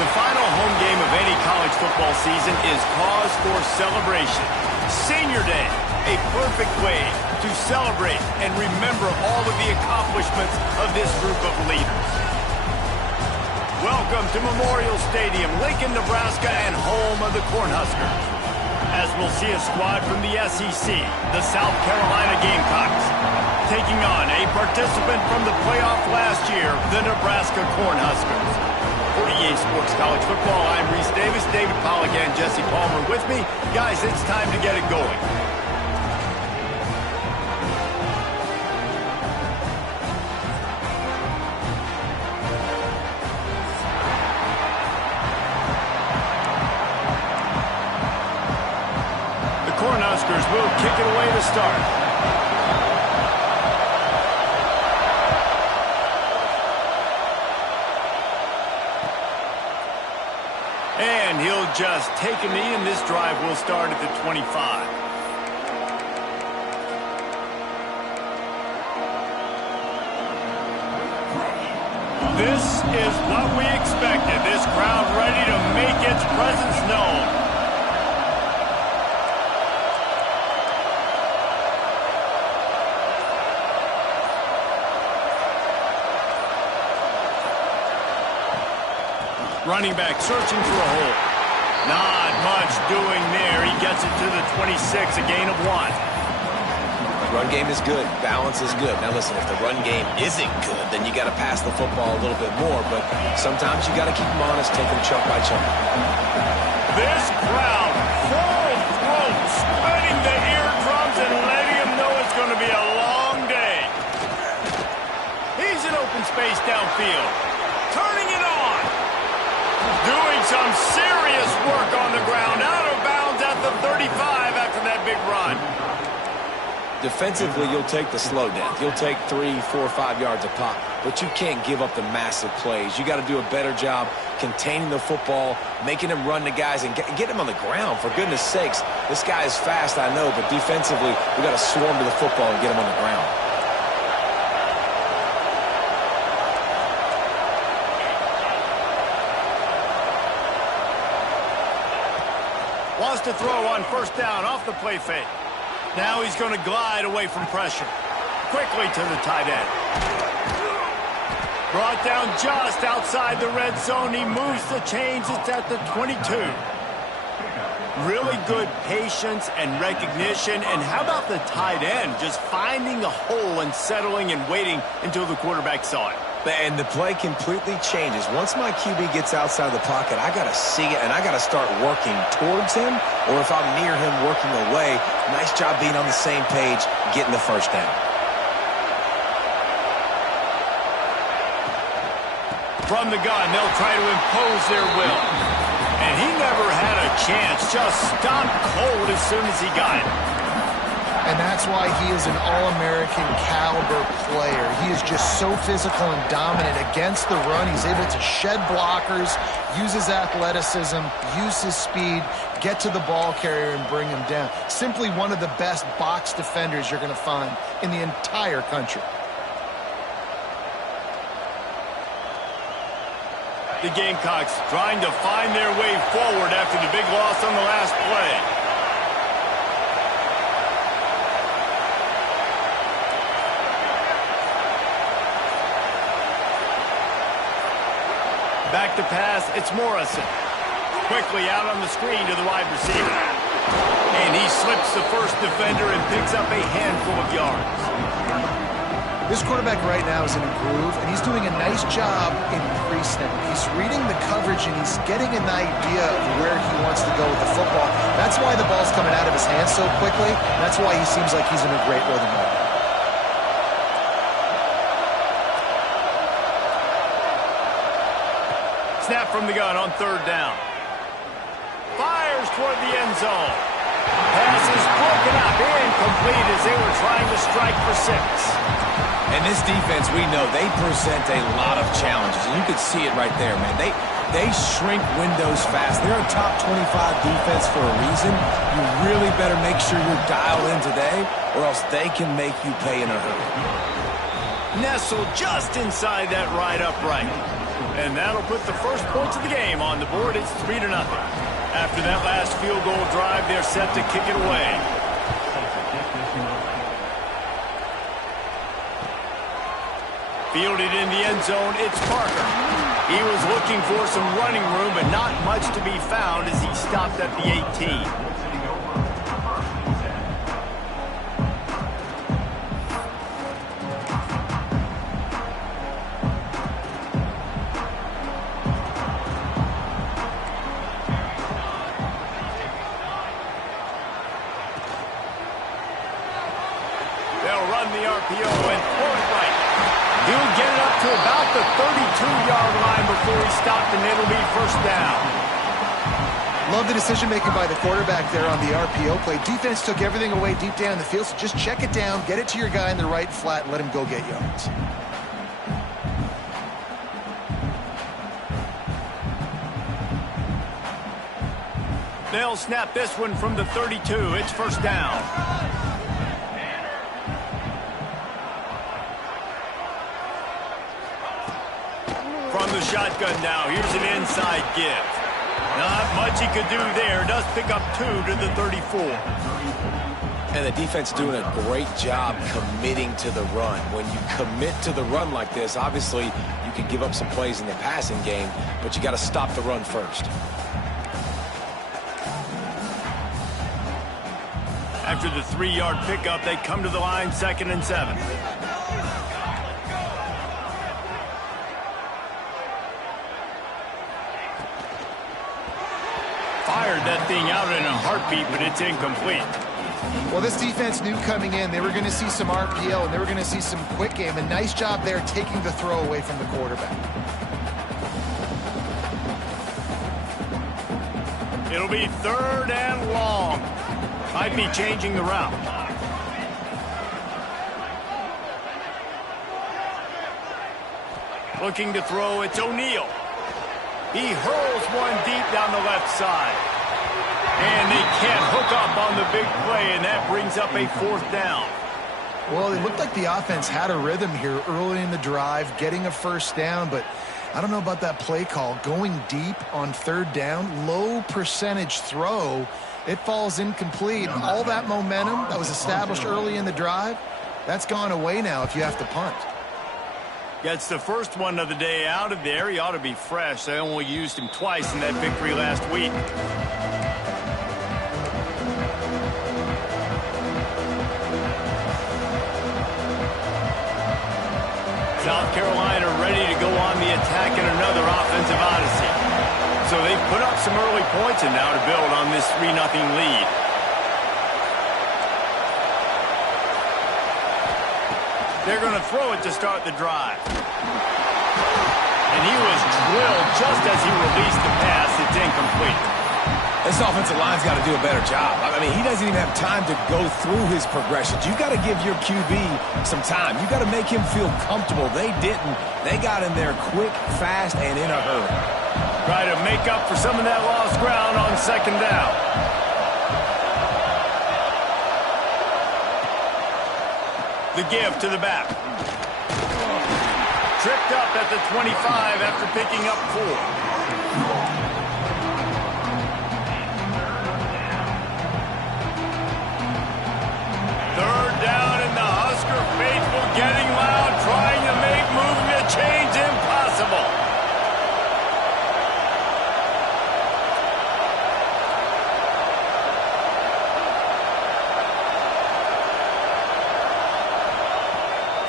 The final home game of any college football season is cause for celebration. Senior Day, a perfect way to celebrate and remember all of the accomplishments of this group of leaders. Welcome to Memorial Stadium, Lincoln, Nebraska, and home of the Cornhuskers. As we'll see a squad from the SEC, the South Carolina Gamecocks, taking on a participant from the playoff last year, the Nebraska Cornhuskers. For EA Sports College Football, I'm Reese Davis, David Pollack, and Jesse Palmer with me. Guys, it's time to get it going. The Cornhuskers will kick it away to start. And he'll just take a knee, and this drive will start at the 25. This is what we expected. This crowd ready to make its presence known. Running back searching for a hole. Not much doing there. He gets it to the 26, a gain of 1. Run game is good. Balance is good. Now listen, if the run game isn't good, then you got to pass the football a little bit more. But sometimes you got to keep them honest, take them chunk by chunk. This crowd, full throat, spreading the eardrums and letting them know it's going to be a long day. He's in open space downfield. Turning it on. Doing some serious work on the ground. Out of bounds at the 35 after that big run. Defensively, you'll take the slow down. You'll take 3, 4, 5 yards a pop, but you can't give up the massive plays. You got to do a better job containing the football, making him run the guys, and get him on the ground. For goodness sakes, this guy is fast, I know, but defensively, we got to swarm to the football and get him on the ground. Wants to throw on first down off the play fake. Now he's going to glide away from pressure. Quickly to the tight end. Brought down just outside the red zone. He moves the chains. It's at the 22. Really good patience and recognition. And how about the tight end just finding a hole and settling and waiting until the quarterback saw it? And the play completely changes. Once my QB gets outside the pocket, I got to see it, and I got to start working towards him, or if I'm near him working away, nice job being on the same page, getting the first down. From the gun, they'll try to impose their will. And he never had a chance, just stopped cold as soon as he got it. And that's why he is an All-American caliber player. He is just so physical and dominant against the run. He's able to shed blockers, use his athleticism, use his speed, get to the ball carrier and bring him down. Simply one of the best box defenders you're going to find in the entire country. The Gamecocks trying to find their way forward after the big loss on the last play. Back to pass, it's Morrison. Quickly out on the screen to the wide receiver. And he slips the first defender and picks up a handful of yards. This quarterback right now is in a groove, and he's doing a nice job in pre-snap. He's reading the coverage, and he's getting an idea of where he wants to go with the football. That's why the ball's coming out of his hands so quickly. That's why he seems like he's in a great rhythm right now. Snap from the gun on third down. Fires toward the end zone. Pass is broken up, incomplete as they were trying to strike for 6. And this defense, we know, they present a lot of challenges. And you can see it right there, man. They shrink windows fast. They're a top 25 defense for a reason. You really better make sure you're dialed in today, or else they can make you pay in a hurry. nestled just inside that right upright. And that'll put the first points of the game on the board. It's 3-0. After that last field goal drive, they're set to kick it away. Fielded in the end zone, it's Parker. He was looking for some running room, but not much to be found as he stopped at the 18. The RPO and throw it right. He'll get it up to about the 32-yard line before he stopped, and it'll be first down. Love the decision-making by the quarterback there on the RPO play. Defense took everything away deep down the field, so just check it down, get it to your guy in the right flat, and let him go get yards. They'll snap this one from the 32. It's first down. From the shotgun now, here's an inside give. Not much he could do there. Does pick up 2 to the 34. And the defense doing a great job committing to the run. When you commit to the run like this, obviously you can give up some plays in the passing game, but you got to stop the run first. After the 3-yard pickup, they come to the line, 2nd and 7. Fired that thing out in a heartbeat, but it's incomplete. Well, this defense knew coming in they were going to see some RPO and they were going to see some quick game. A nice job there taking the throw away from the quarterback. It'll be 3rd and long. Might be changing the route. Looking to throw, it's O'Neal. He hurls one deep down the left side. And they can't hook up on the big play, and that brings up a 4th down. Well, it looked like the offense had a rhythm here early in the drive, getting a first down, but I don't know about that play call. Going deep on 3rd down, low percentage throw, it falls incomplete. All that momentum that was established early in the drive, that's gone away now if you have to punt. Gets the first one of the day out of there. He ought to be fresh. They only used him twice in that victory last week. South Carolina ready to go on the attack in another offensive odyssey. So they've put up some early points and now to build on this 3-0 lead. They're going to throw it to start the drive. And he was drilled just as he released the pass. It's incomplete. This offensive line's got to do a better job. I mean, he doesn't even have time to go through his progressions. You got to give your QB some time. You got to make him feel comfortable. They didn't. They got in there quick, fast, and in a hurry. Try to make up for some of that lost ground on 2nd down. The give to the back. Tripped up at the 25 after picking up 4. Getting loud, trying to make movement change impossible.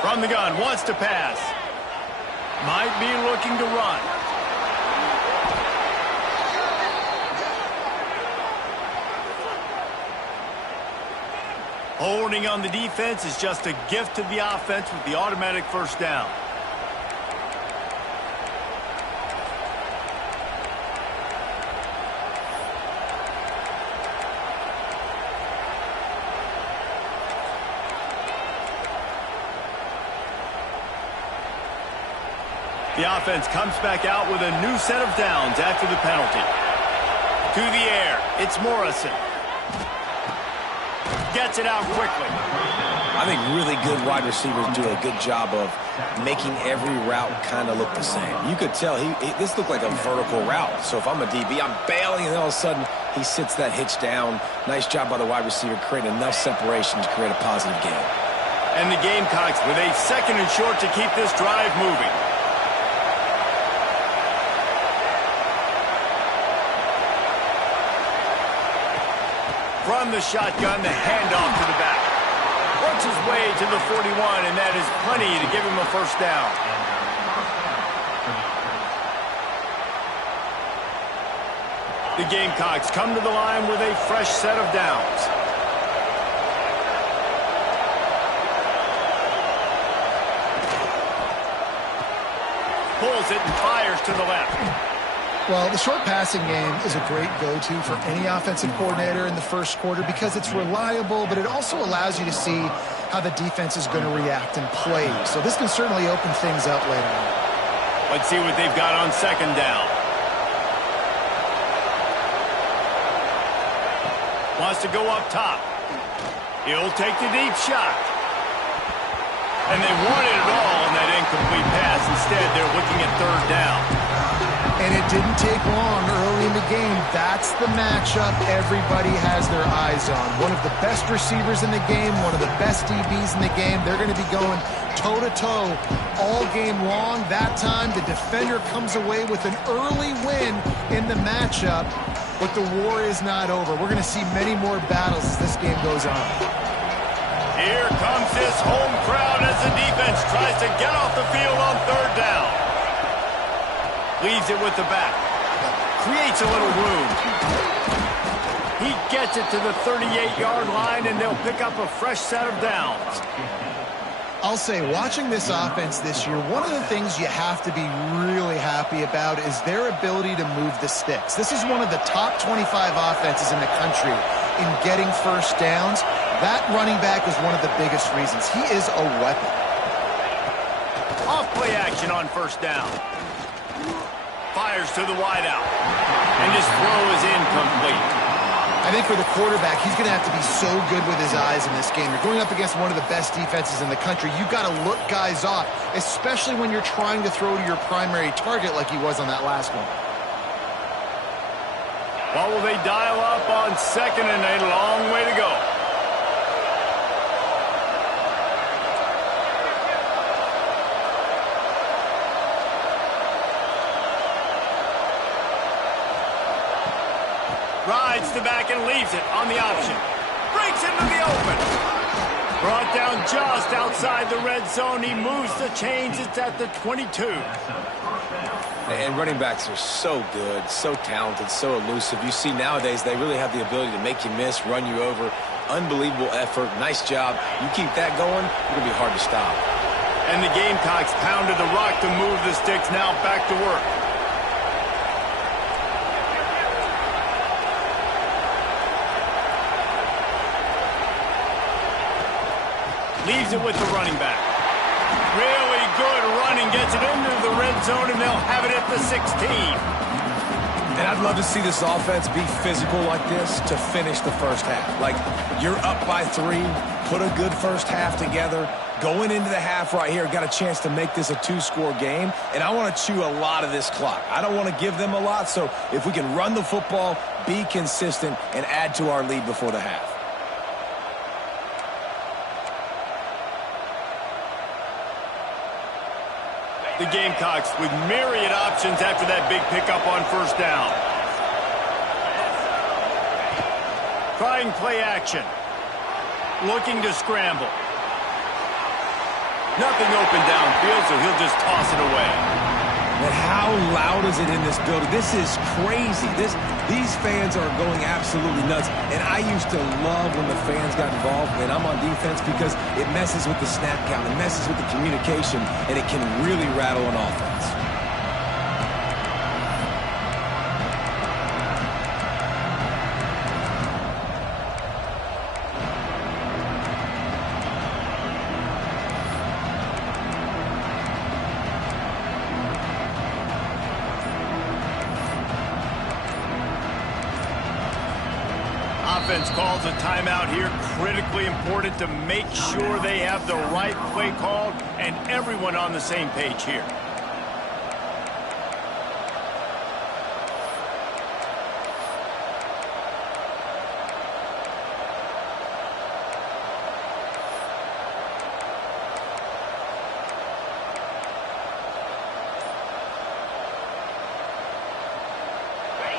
From the gun, wants to pass. Might be looking to run. Holding on the defense is just a gift to the offense with the automatic first down. The offense comes back out with a new set of downs after the penalty. To the air, it's Morrison. Gets it out quickly. I think really good wide receivers do a good job of making every route kind of look the same. You could tell this looked like a vertical route. So if I'm a DB, I'm bailing, and all of a sudden he sits that hitch down. Nice job by the wide receiver, creating enough separation to create a positive gain. And the Gamecocks with a 2nd and short to keep this drive moving. From the shotgun, the handoff to the back. Works his way to the 41, and that is plenty to give him a first down. The Gamecocks come to the line with a fresh set of downs. Pulls it and fires to the left. Well, the short passing game is a great go-to for any offensive coordinator in the first quarter because it's reliable, but it also allows you to see how the defense is going to react and play. So this can certainly open things up later on. Let's see what they've got on 2nd down. Wants to go up top. He'll take the deep shot. And they wanted it all on that incomplete pass. Instead, they're looking at 3rd down. And it didn't take long early in the game. That's the matchup everybody has their eyes on. One of the best receivers in the game, one of the best DBs in the game. They're going to be going toe-to-toe all game long. That time, the defender comes away with an early win in the matchup. But the war is not over. We're going to see many more battles as this game goes on. Here comes this home crowd as the defense tries to get off the field on 3rd down. Leaves it with the back. Creates a little room. He gets it to the 38-yard line, and they'll pick up a fresh set of downs. I'll say, watching this offense this year, one of the things you have to be really happy about is their ability to move the sticks. This is one of the top 25 offenses in the country in getting first downs. That running back is one of the biggest reasons. He is a weapon. Off play action on 1st down. Fires to the wideout. And his throw is incomplete. I think for the quarterback, he's going to have to be so good with his eyes in this game. You're going up against one of the best defenses in the country. You've got to look guys off, especially when you're trying to throw to your primary target like he was on that last one. What will they dial up on 2nd and a long way to go? Rides the back and leaves it on the option. Breaks into the open. Brought down just outside the red zone. He moves the chains. It's at the 22. And running backs are so good, so talented, so elusive. You see nowadays they really have the ability to make you miss, run you over. Unbelievable effort. Nice job. You keep that going, it's going to be hard to stop. And the Gamecocks pounded the rock to move the sticks. Now back to work. Leaves it with the running back. Really good running. Gets it into the red zone, and they'll have it at the 16. And I'd love to see this offense be physical like this to finish the first half. Like, you're up by 3, put a good first half together. Going into the half right here, got a chance to make this a 2-score game, and I want to chew a lot of this clock. I don't want to give them a lot, so if we can run the football, be consistent, and add to our lead before the half. The Gamecocks with myriad options after that big pickup on 1st down. Trying play action. Looking to scramble. Nothing open downfield, so he'll just toss it away. And how loud is it in this building? This is crazy. These fans are going absolutely nuts. And I used to love when the fans got involved when I'm on defense because it messes with the snap count, it messes with the communication, and it can really rattle an offense. offense calls a timeout here. Critically important to make sure they have the right play called and everyone on the same page here.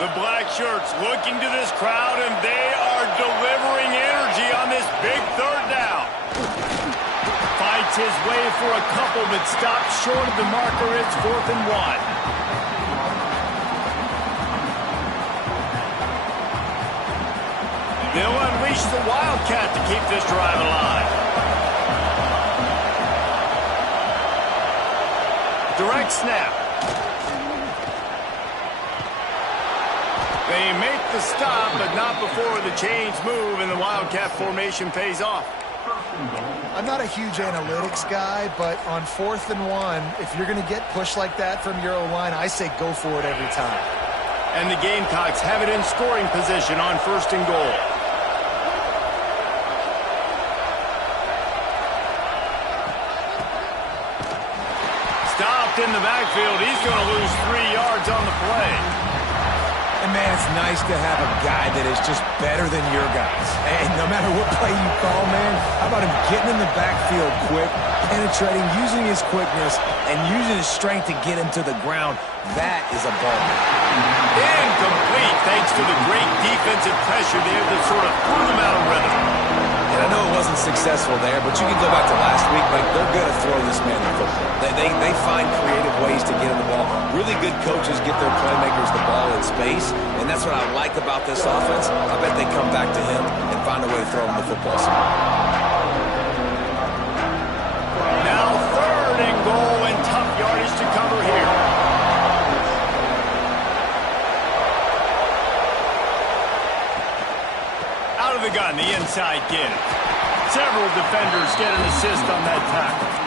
The black shirts looking to this crowd, and they are delivering energy on this big third down. Fights his way for a couple, but stops short of the marker. It's 4th and 1. They'll unleash the Wildcat to keep this drive alive. Direct snap. They make the stop, but not before the chains move and the Wildcat formation pays off. I'm not a huge analytics guy, but on 4th and 1, if you're going to get pushed like that from your O-line, I say go for it every time. And the Gamecocks have it in scoring position on 1st and goal. Stopped in the backfield. He's going to lose 3 yards on the play. And, man, it's nice to have a guy that is just better than your guys. And no matter what play you call, man, how about him getting in the backfield quick, penetrating, using his quickness, and using his strength to get him to the ground? That is a ball. Incomplete, thanks to the great defensive pressure there that sort of threw them out of rhythm. And I know it wasn't successful there, but you can go back to last week. Like, they're going to throw this man the football. They find creative ways to get him the ball. Really good coaches get their playmakers the ball in space, and that's what I like about this offense. I bet they come back to him and find a way to throw him the football. Now 3rd and goal and tough yardage to cover here. Out of the gun, the inside give. Several defenders get an assist on that tackle.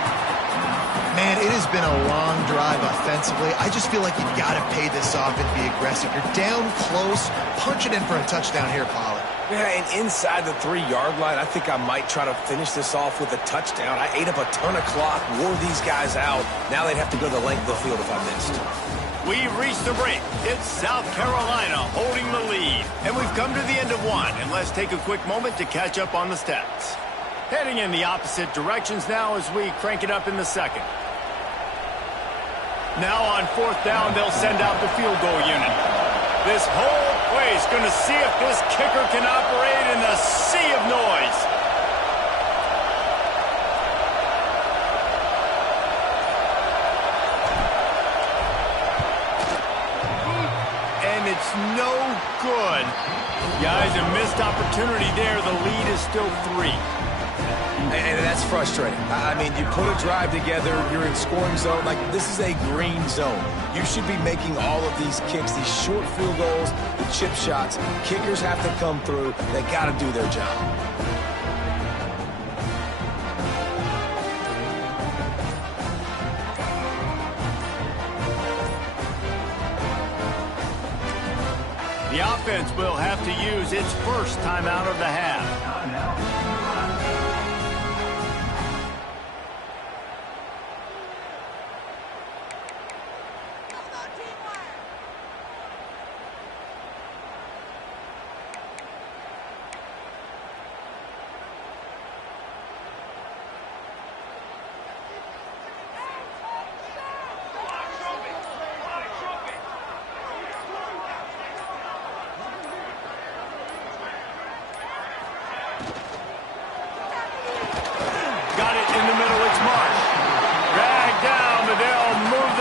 Man, it has been a long drive offensively. I just feel like you've got to pay this off and be aggressive. You're down close. Punch it in for a touchdown here, Pollard. Yeah, and inside the 3-yard line, I think I might try to finish this off with a touchdown. I ate up a ton of clock, wore these guys out. Now they'd have to go the length of the field if I missed. We've reached the break. It's South Carolina holding the lead. And we've come to the end of one. And let's take a quick moment to catch up on the stats. Heading in the opposite directions now as we crank it up in the second. Now on 4th down, they'll send out the field goal unit. This whole place going to see if this kicker can operate in the sea of noise. And it's no good. Guys, a missed opportunity there. The lead is still 3. And that's frustrating. I mean, you put a drive together, you're in scoring zone. Like, this is a green zone. You should be making all of these kicks, these short field goals, the chip shots. Kickers have to come through. They got to do their job. The offense will have to use its first timeout of the half.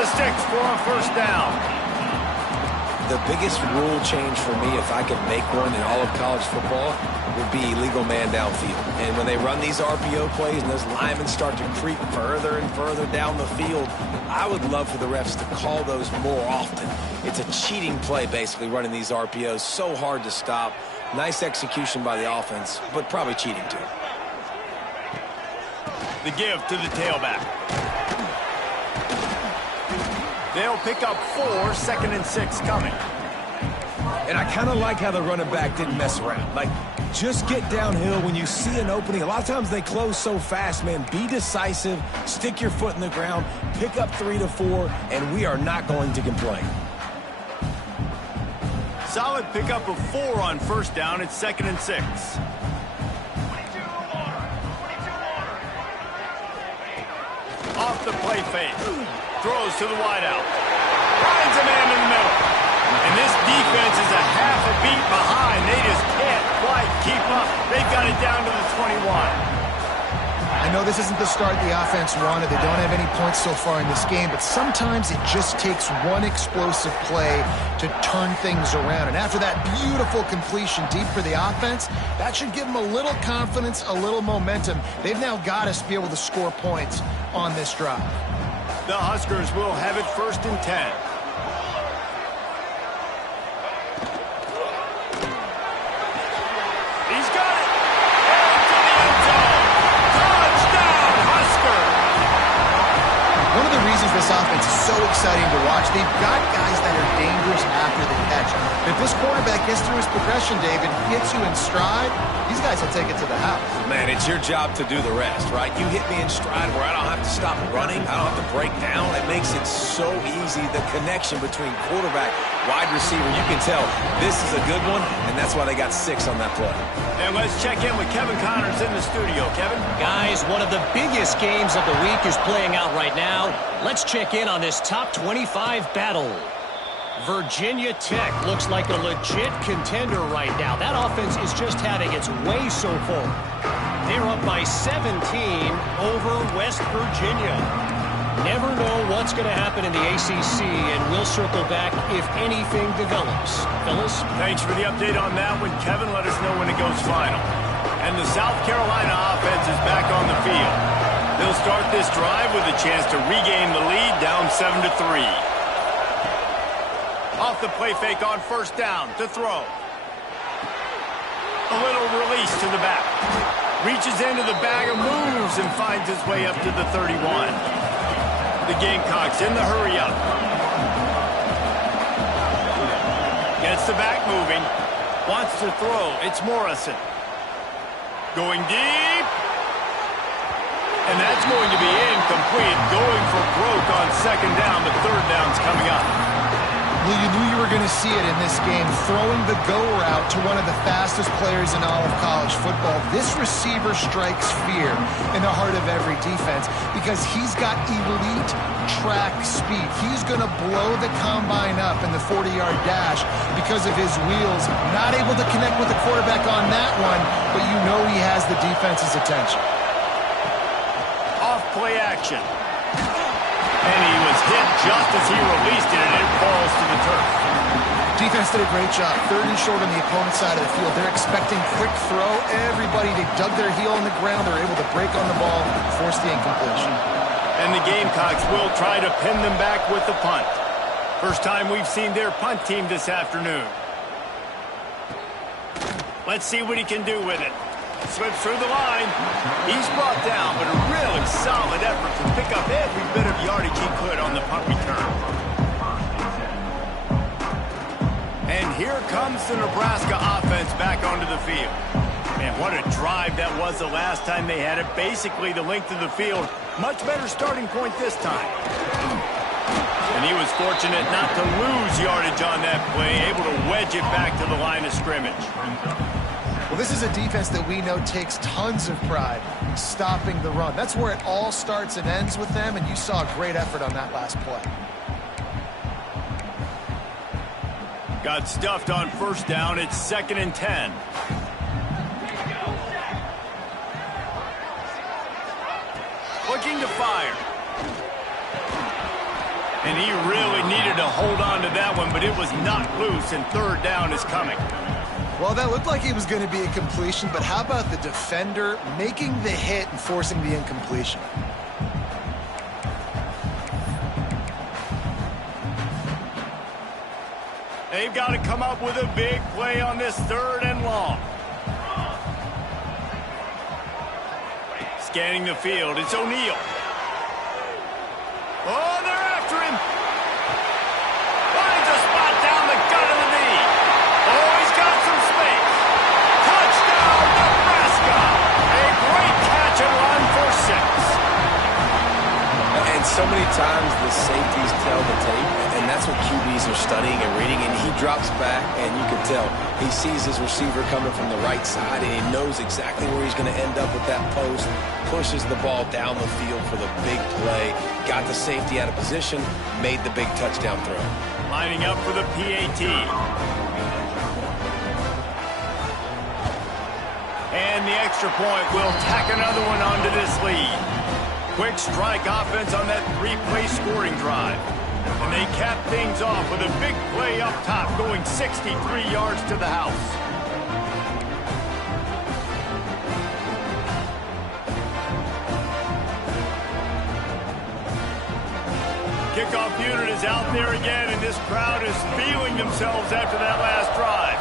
Sticks for a first down. The biggest rule change for me, if I could make one in all of college football, would be illegal man downfield. And when they run these RPO plays and those linemen start to creep further and further down the field, I would love for the refs to call those more often. It's a cheating play, basically, running these RPOs. So hard to stop. Nice execution by the offense, but probably cheating too. The give to the tailback. They'll pick up 4, 2nd and 6 coming. And I kind of like how the running back didn't mess around. Like, just get downhill when you see an opening. A lot of times they close so fast, man. Be decisive, stick your foot in the ground, pick up 3 to 4, and we are not going to complain. Solid pickup of 4 on first down. It's 2nd and 6. Off the play fake. Throws to the wideout. Finds a man in the middle. And this defense is a half a beat behind. They just can't quite keep up. They've got it down to the 21. I know this isn't the start the offense wanted. They don't have any points so far in this game, but sometimes it just takes one explosive play to turn things around. And after that beautiful completion deep for the offense, that should give them a little confidence, a little momentum. They've now got us to be able to score points on this drive. The Huskers will have it 1st and 10. He's got it. Into the end zone. Touchdown, Husker. One of the reasons this offense is so exciting to watch, they've got guys that are dangerous after the catch. If this quarterback gets through his progression, David, gets you in stride, these guys will take it to the house. Man, it's your job to do the rest, right? You hit me in stride where I don't have to stop running. I don't have to break down. It makes it so easy, the connection between quarterback, wide receiver. You can tell this is a good one, and that's why they got 6 on that play. And let's check in with Kevin Connors in the studio. Kevin? Guys, one of the biggest games of the week is playing out right now. Let's check in on this top 25 battle. Virginia Tech looks like a legit contender right now. That offense is just having its way so far. They're up by 17 over West Virginia. Never know what's going to happen in the ACC, and we'll circle back if anything develops. Fellas? Thanks for the update on that one, Kevin. Let us know when it goes final. And the South Carolina offense is back on the field. They'll start this drive with a chance to regain the lead, down 7-3. Off the play fake on first down to throw. A little release to the back. Reaches into the bag of moves and finds his way up to the 31. The Gamecocks in the hurry up. Gets the back moving. Wants to throw. It's Morrison. Going deep. And that's going to be incomplete. Going for broke on second down, but third down's coming up. Well, you knew you were going to see it in this game, throwing the go route to one of the fastest players in all of college football. This receiver strikes fear in the heart of every defense because he's got elite track speed. He's going to blow the combine up in the 40-yard dash because of his wheels. Not able to connect with the quarterback on that one, but you know he has the defense's attention. Off play action. And he was hit just as he released it, and it falls to the turf. Defense did a great job. 3rd and short on the opponent's side of the field. They're expecting quick throw. Everybody, they dug their heel on the ground. They're able to break on the ball, force the incompletion. And the Gamecocks will try to pin them back with the punt. First time we've seen their punt team this afternoon. Let's see what he can do with it. Slips through the line. He's brought down, but a really solid effort to pick up every bit of yardage he could on the punt return. And here comes the Nebraska offense back onto the field. Man, what a drive that was the last time they had it. Basically the length of the field. Much better starting point this time. And he was fortunate not to lose yardage on that play, able to wedge it back to the line of scrimmage. Well, this is a defense that we know takes tons of pride in stopping the run. That's where it all starts and ends with them, and you saw a great effort on that last play. Got stuffed on first down. It's 2nd and 10. Looking to fire. And he really needed to hold on to that one, but it was not loose, and third down is coming. Well, that looked like it was going to be a completion, but how about the defender making the hit and forcing the incompletion? They've got to come up with a big play on this 3rd and long. Scanning the field, it's O'Neal. Oh, they're after him. Finds a spot down the gut of the knee. so many times the safeties tell the tape, and that's what QBs are studying and reading, and he drops back, and you can tell he sees his receiver coming from the right side, and he knows exactly where he's going to end up with that post, pushes the ball down the field for the big play, got the safety out of position, made the big touchdown throw. Lining up for the PAT. And the extra point will tack another one onto this lead. Quick strike offense on that three-play scoring drive. And they cap things off with a big play up top, going 63 yards to the house. Kickoff unit is out there again, and this crowd is feeling themselves after that last drive.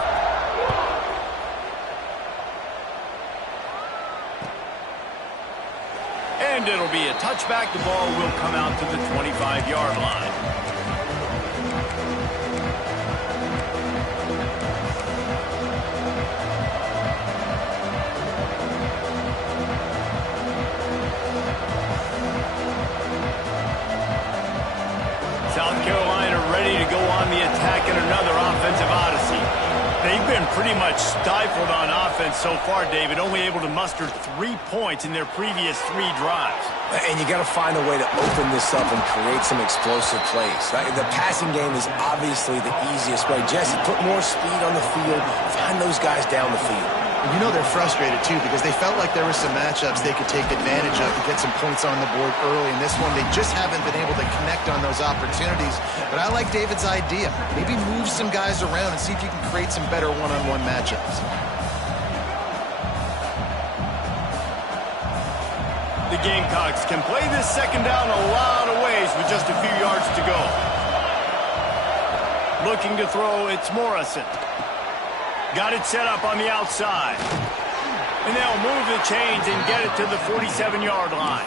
And it'll be a touchback. The ball will come out to the 25-yard line. South Carolina ready to go on the attack in another offensive odyssey. They've been pretty much stifled on offense so far, David, only able to muster 3 points in their previous 3 drives. And you got to find a way to open this up and create some explosive plays. The passing game is obviously the easiest way. Jesse, put more speed on the field, find those guys down the field. You know they're frustrated, too, because they felt like there were some matchups they could take advantage of to get some points on the board early. In this one, they just haven't been able to connect on those opportunities. But I like David's idea. Maybe move some guys around and see if you can create some better one-on-one matchups. The Gamecocks can play this second down a lot of ways with just a few yards to go. Looking to throw, it's Morrison. Got it set up on the outside. And they'll move the chains and get it to the 47-yard line.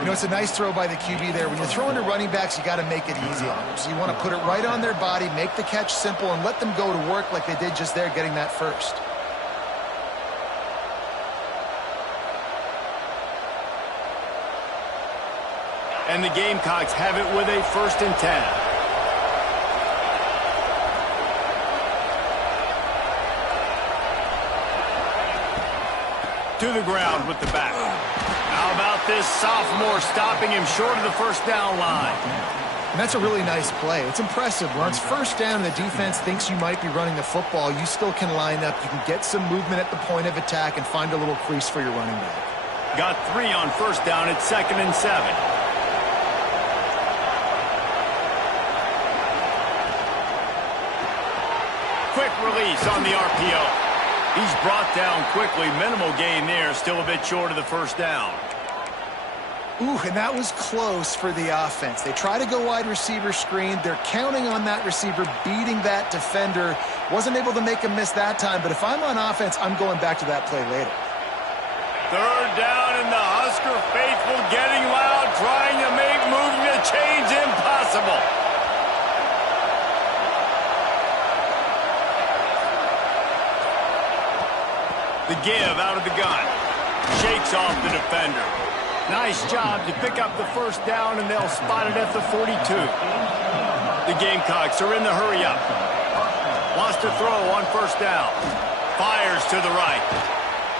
You know, it's a nice throw by the QB there. When you're throwing to running backs, you got to make it easy on them. So you want to put it right on their body, make the catch simple, and let them go to work like they did just there, getting that first. And the Gamecocks have it with a 1st and 10. To the ground with the back. How about this sophomore stopping him short of the first down line? And that's a really nice play. It's impressive. When it's first down and the defense thinks you might be running the football, you still can line up. You can get some movement at the point of attack and find a little crease for your running back. Got 3 on first down at 2nd and 7. Quick release on the RPO. He's brought down quickly. Minimal gain there. Still a bit short of the first down. Ooh, and that was close for the offense. They try to go wide receiver screen. They're counting on that receiver beating that defender. Wasn't able to make a miss that time, but if I'm on offense, I'm going back to that play later. 3rd down, and the Husker faithful getting loud, trying to make moving the chains impossible. The give out of the gun. Shakes off the defender. Nice job to pick up the first down, and they'll spot it at the 42. The Gamecocks are in the hurry-up. Wants to throw on first down. Fires to the right.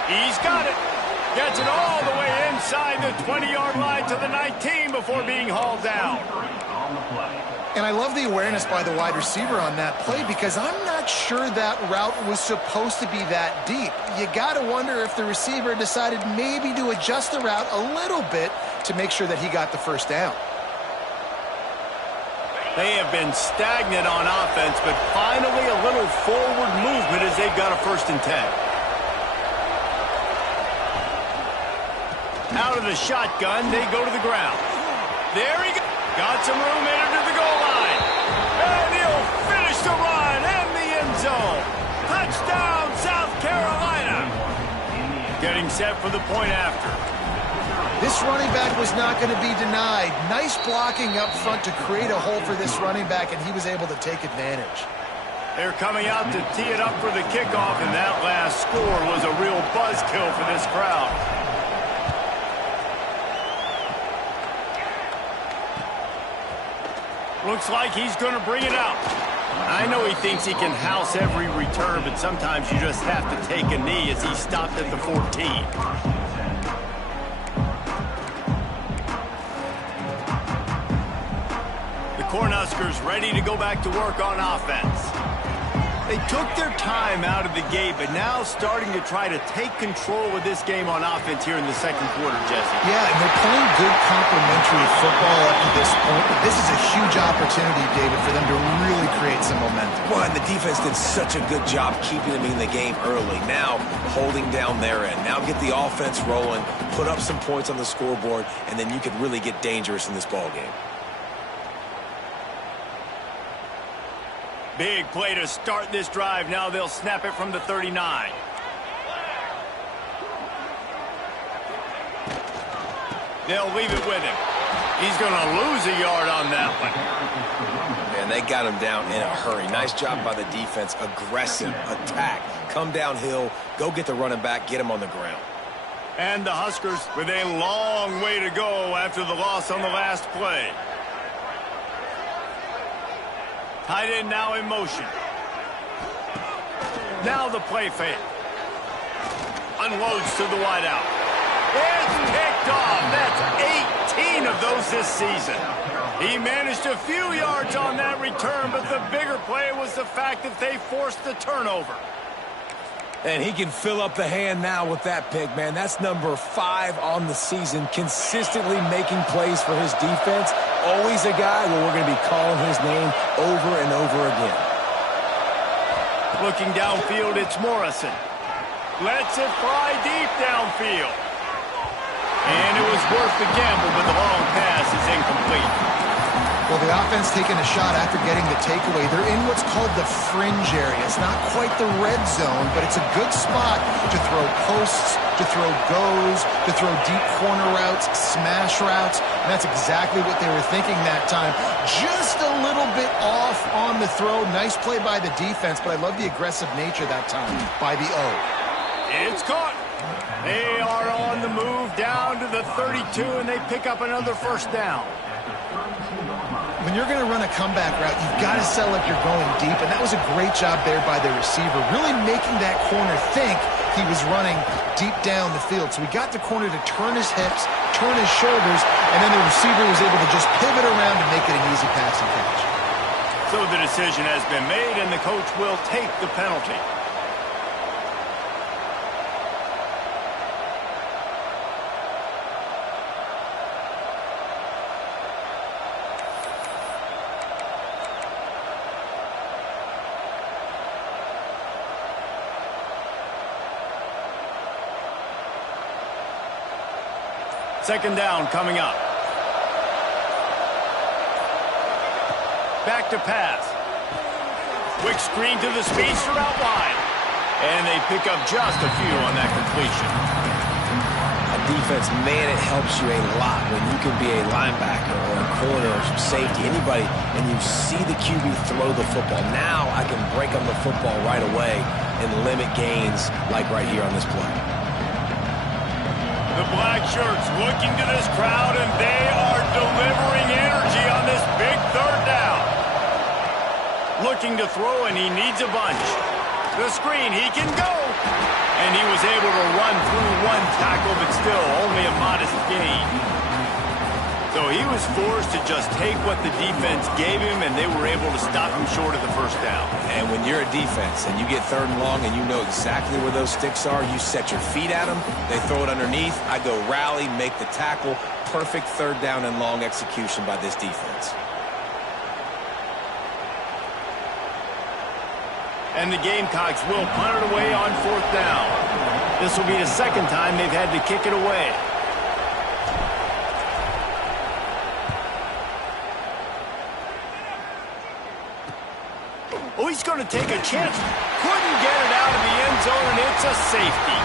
He's got it. Gets it all the way inside the 20-yard line to the 19 before being hauled down. And I love the awareness by the wide receiver on that play because I'm not sure that route was supposed to be that deep. You got to wonder if the receiver decided maybe to adjust the route a little bit to make sure that he got the first down. They have been stagnant on offense, but finally a little forward movement as they've got a 1st and 10. Out of the shotgun, they go to the ground. There he goes. Got some room in to the goal line. And he'll finish the run in the end zone. Touchdown, South Carolina. Getting set for the point after. This running back was not going to be denied. Nice blocking up front to create a hole for this running back, and he was able to take advantage. They're coming out to tee it up for the kickoff, and that last score was a real buzzkill for this crowd. Looks like he's going to bring it out. I know he thinks he can house every return, but sometimes you just have to take a knee as he stopped at the 14. The Cornhuskers ready to go back to work on offense. They took their time out of the gate, but now starting to try to take control of this game on offense here in the second quarter, Jesse. Yeah, and they're playing good complementary football up to this point, but this is a huge opportunity, David, for them to really create some momentum. Well, and the defense did such a good job keeping them in the game early. Now, holding down their end. Now get the offense rolling, put up some points on the scoreboard, and then you can really get dangerous in this ball game. Big play to start this drive. Now they'll snap it from the 39. They'll leave it with him. He's going to lose a yard on that one. Man, they got him down in a hurry. Nice job by the defense. Aggressive attack. Come downhill. Go get the running back. Get him on the ground. And the Huskers with a long way to go after the loss on the last play. Tight end now in motion. Now the play fake. Unloads to the wideout. It's picked off. That's 18 of those this season. He managed a few yards on that return, but the bigger play was the fact that they forced the turnover. And he can fill up the hand now with that pick, man. That's number 5 on the season, consistently making plays for his defense. Always a guy where we're going to be calling his name over and over again. Looking downfield, it's Morrison. Lets it fly deep downfield. And it was worth the gamble, but the long pass is incomplete. Well, the offense taking a shot after getting the takeaway. They're in what's called the fringe area. It's not quite the red zone, but it's a good spot to throw posts, to throw goes, to throw deep corner routes, smash routes. And that's exactly what they were thinking that time. Just a little bit off on the throw. Nice play by the defense, but I love the aggressive nature that time by the O. It's caught. They are on the move down to the 32, and they pick up another first down. When you're going to run a comeback route, you've got to sell like you're going deep, and that was a great job there by the receiver, really making that corner think he was running deep down the field. So he got the corner to turn his hips, turn his shoulders, and then the receiver was able to just pivot around and make it an easy passing catch. So the decision has been made, and the coach will take the penalty. Second down coming up. Back to pass. Quick screen to the speedster out wide. And they pick up just a few on that completion. A defense, man, it helps you a lot when you can be a linebacker or a corner or safety, anybody, and you see the QB throw the football. Now I can break on the football right away and limit gains like right here on this play. The black shirts looking to this crowd, and they are delivering energy on this big third down. Looking to throw, and he needs a bunch. The screen, he can go. And he was able to run through one tackle, but still only a modest gain. So he was forced to just take what the defense gave him, and they were able to stop him short of the first down. And when you're a defense and you get 3rd and long and you know exactly where those sticks are, you set your feet at them, they throw it underneath, I go rally, make the tackle. Perfect 3rd down and long execution by this defense. And the Gamecocks will punt it away on 4th down. This will be the second time they've had to kick it away. Oh, he's going to take a chance. Couldn't get it out of the end zone, and it's a safety.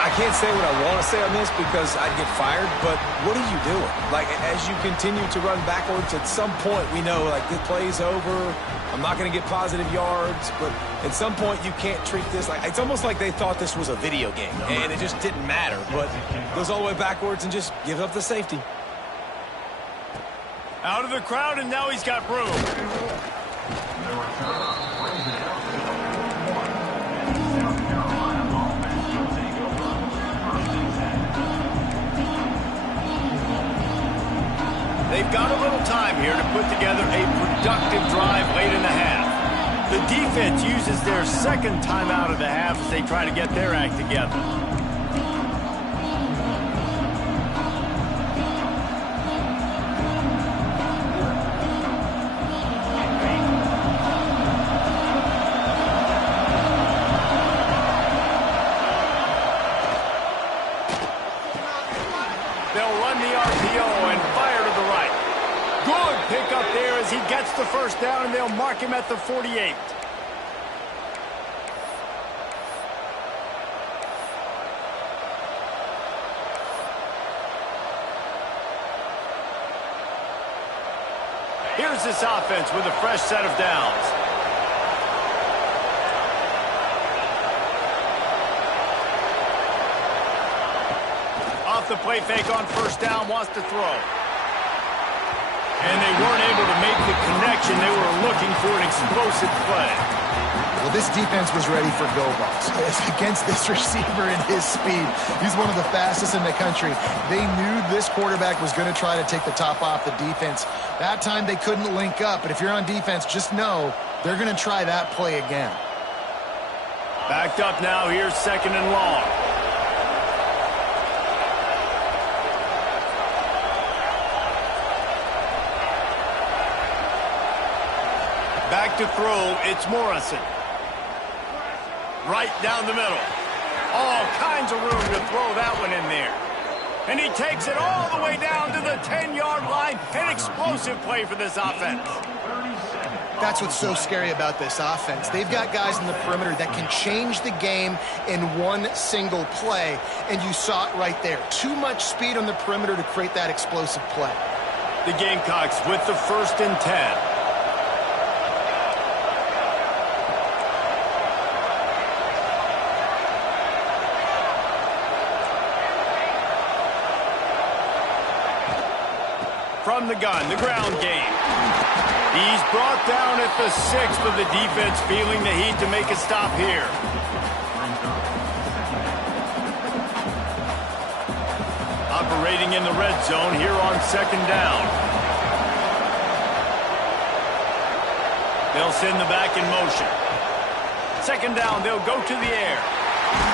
I can't say what I want to say on this because I'd get fired, but what are you doing? Like, as you continue to run backwards, at some point we know, like, the play's over. I'm not going to get positive yards, but at some point you can't treat this like, it's almost like they thought this was a video game, and it just didn't matter, but goes all the way backwards and just gives up the safety. Out of the crowd, and now he's got room. They've got a little time here to put together a productive drive late in the half. The defense uses their second timeout of the half as they try to get their act together. They'll run the RPO and fire to the right. Good pick up there as he gets the first down, and they'll mark him at the 48. Here's this offense with a fresh set of downs. Off the play fake on first down, wants to throw. And they weren't able to make the connection. They were looking for an explosive play. Well, this defense was ready for go-balls. Against this receiver and his speed, he's one of the fastest in the country. They knew this quarterback was going to try to take the top off the defense. That time they couldn't link up, but if you're on defense, just know they're going to try that play again. Backed up now, here's second and long. Back to throw, it's Morrison. Right down the middle. All kinds of room to throw that one in there. And he takes it all the way down to the 10-yard line. An explosive play for this offense. That's what's so scary about this offense. They've got guys in the perimeter that can change the game in one single play. And you saw it right there. Too much speed on the perimeter to create that explosive play. The Gamecocks with the 1st and 10. From the gun, the ground game. He's brought down at the 6th of the defense, feeling the heat to make a stop here. Operating in the red zone here on 2nd down. They'll send the back in motion. 2nd down, they'll go to the air.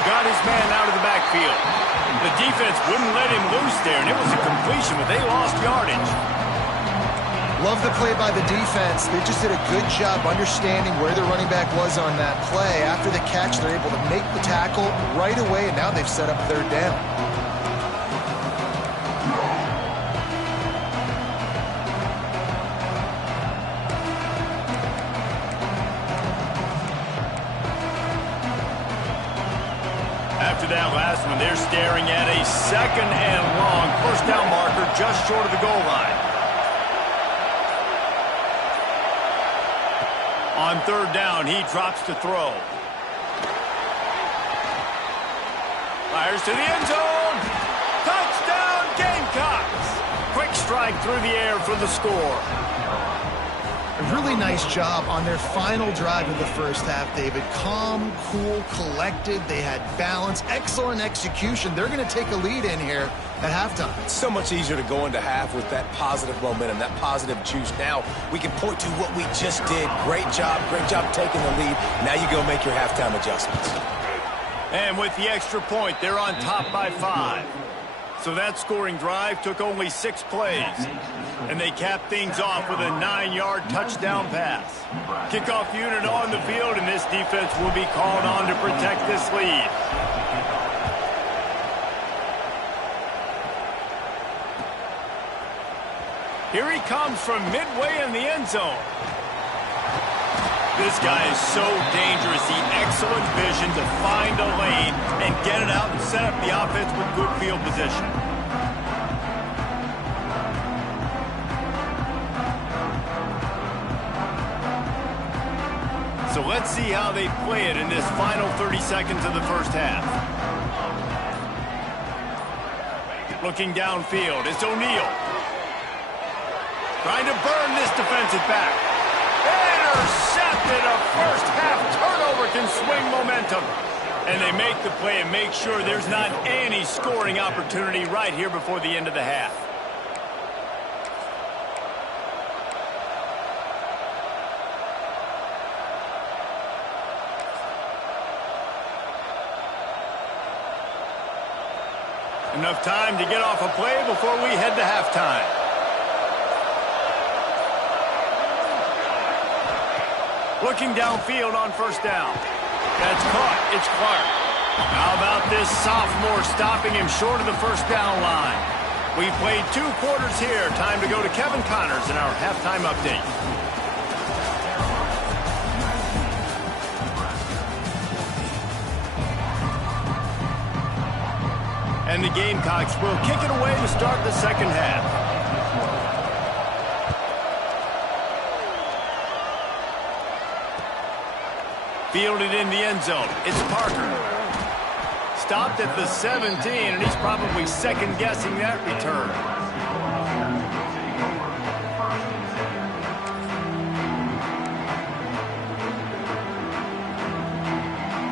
Got his man out of the backfield. The defense wouldn't let him loose there, and it was a completion, but they lost yardage. Love the play by the defense. They just did a good job understanding where the running back was on that play. After the catch, they're able to make the tackle right away, and now they've set up 3rd down. After that last one, they're staring at a 2nd and long. First down marker just short of the goal line. On 3rd down, he drops to throw. Fires to the end zone. Touchdown, Gamecocks. Quick strike through the air for the score. A really nice job on their final drive of the first half, David. Calm, cool, collected. They had balance, excellent execution. They're going to take a lead in here at halftime. It's so much easier to go into half with that positive momentum, that positive juice. Now we can point to what we just did. Great job taking the lead. Now you go make your halftime adjustments. And with the extra point, they're on top by 5. So that scoring drive took only 6 plays. And they capped things off with a 9-yard touchdown pass. Kickoff unit on the field, and this defense will be called on to protect this lead. Here he comes from midway in the end zone. This guy is so dangerous. He excellent vision to find a lane and get it out and set up the offense with good field position. So let's see how they play it in this final 30 seconds of the first half. Looking downfield, it's O'Neal. Trying to burn this defensive back. Intercepted. A first half turnover can swing momentum. And they make the play and make sure there's not any scoring opportunity right here before the end of the half. Enough time to get off a play before we head to halftime. Looking downfield on first down. That's caught. It's Clark. How about this sophomore stopping him short of the first down line? We've played 2 quarters here. Time to go to Kevin Connors in our halftime update. And the Gamecocks will kick it away to start the second half. Fielded in the end zone. It's Parker. Stopped at the 17, and he's probably second-guessing that return.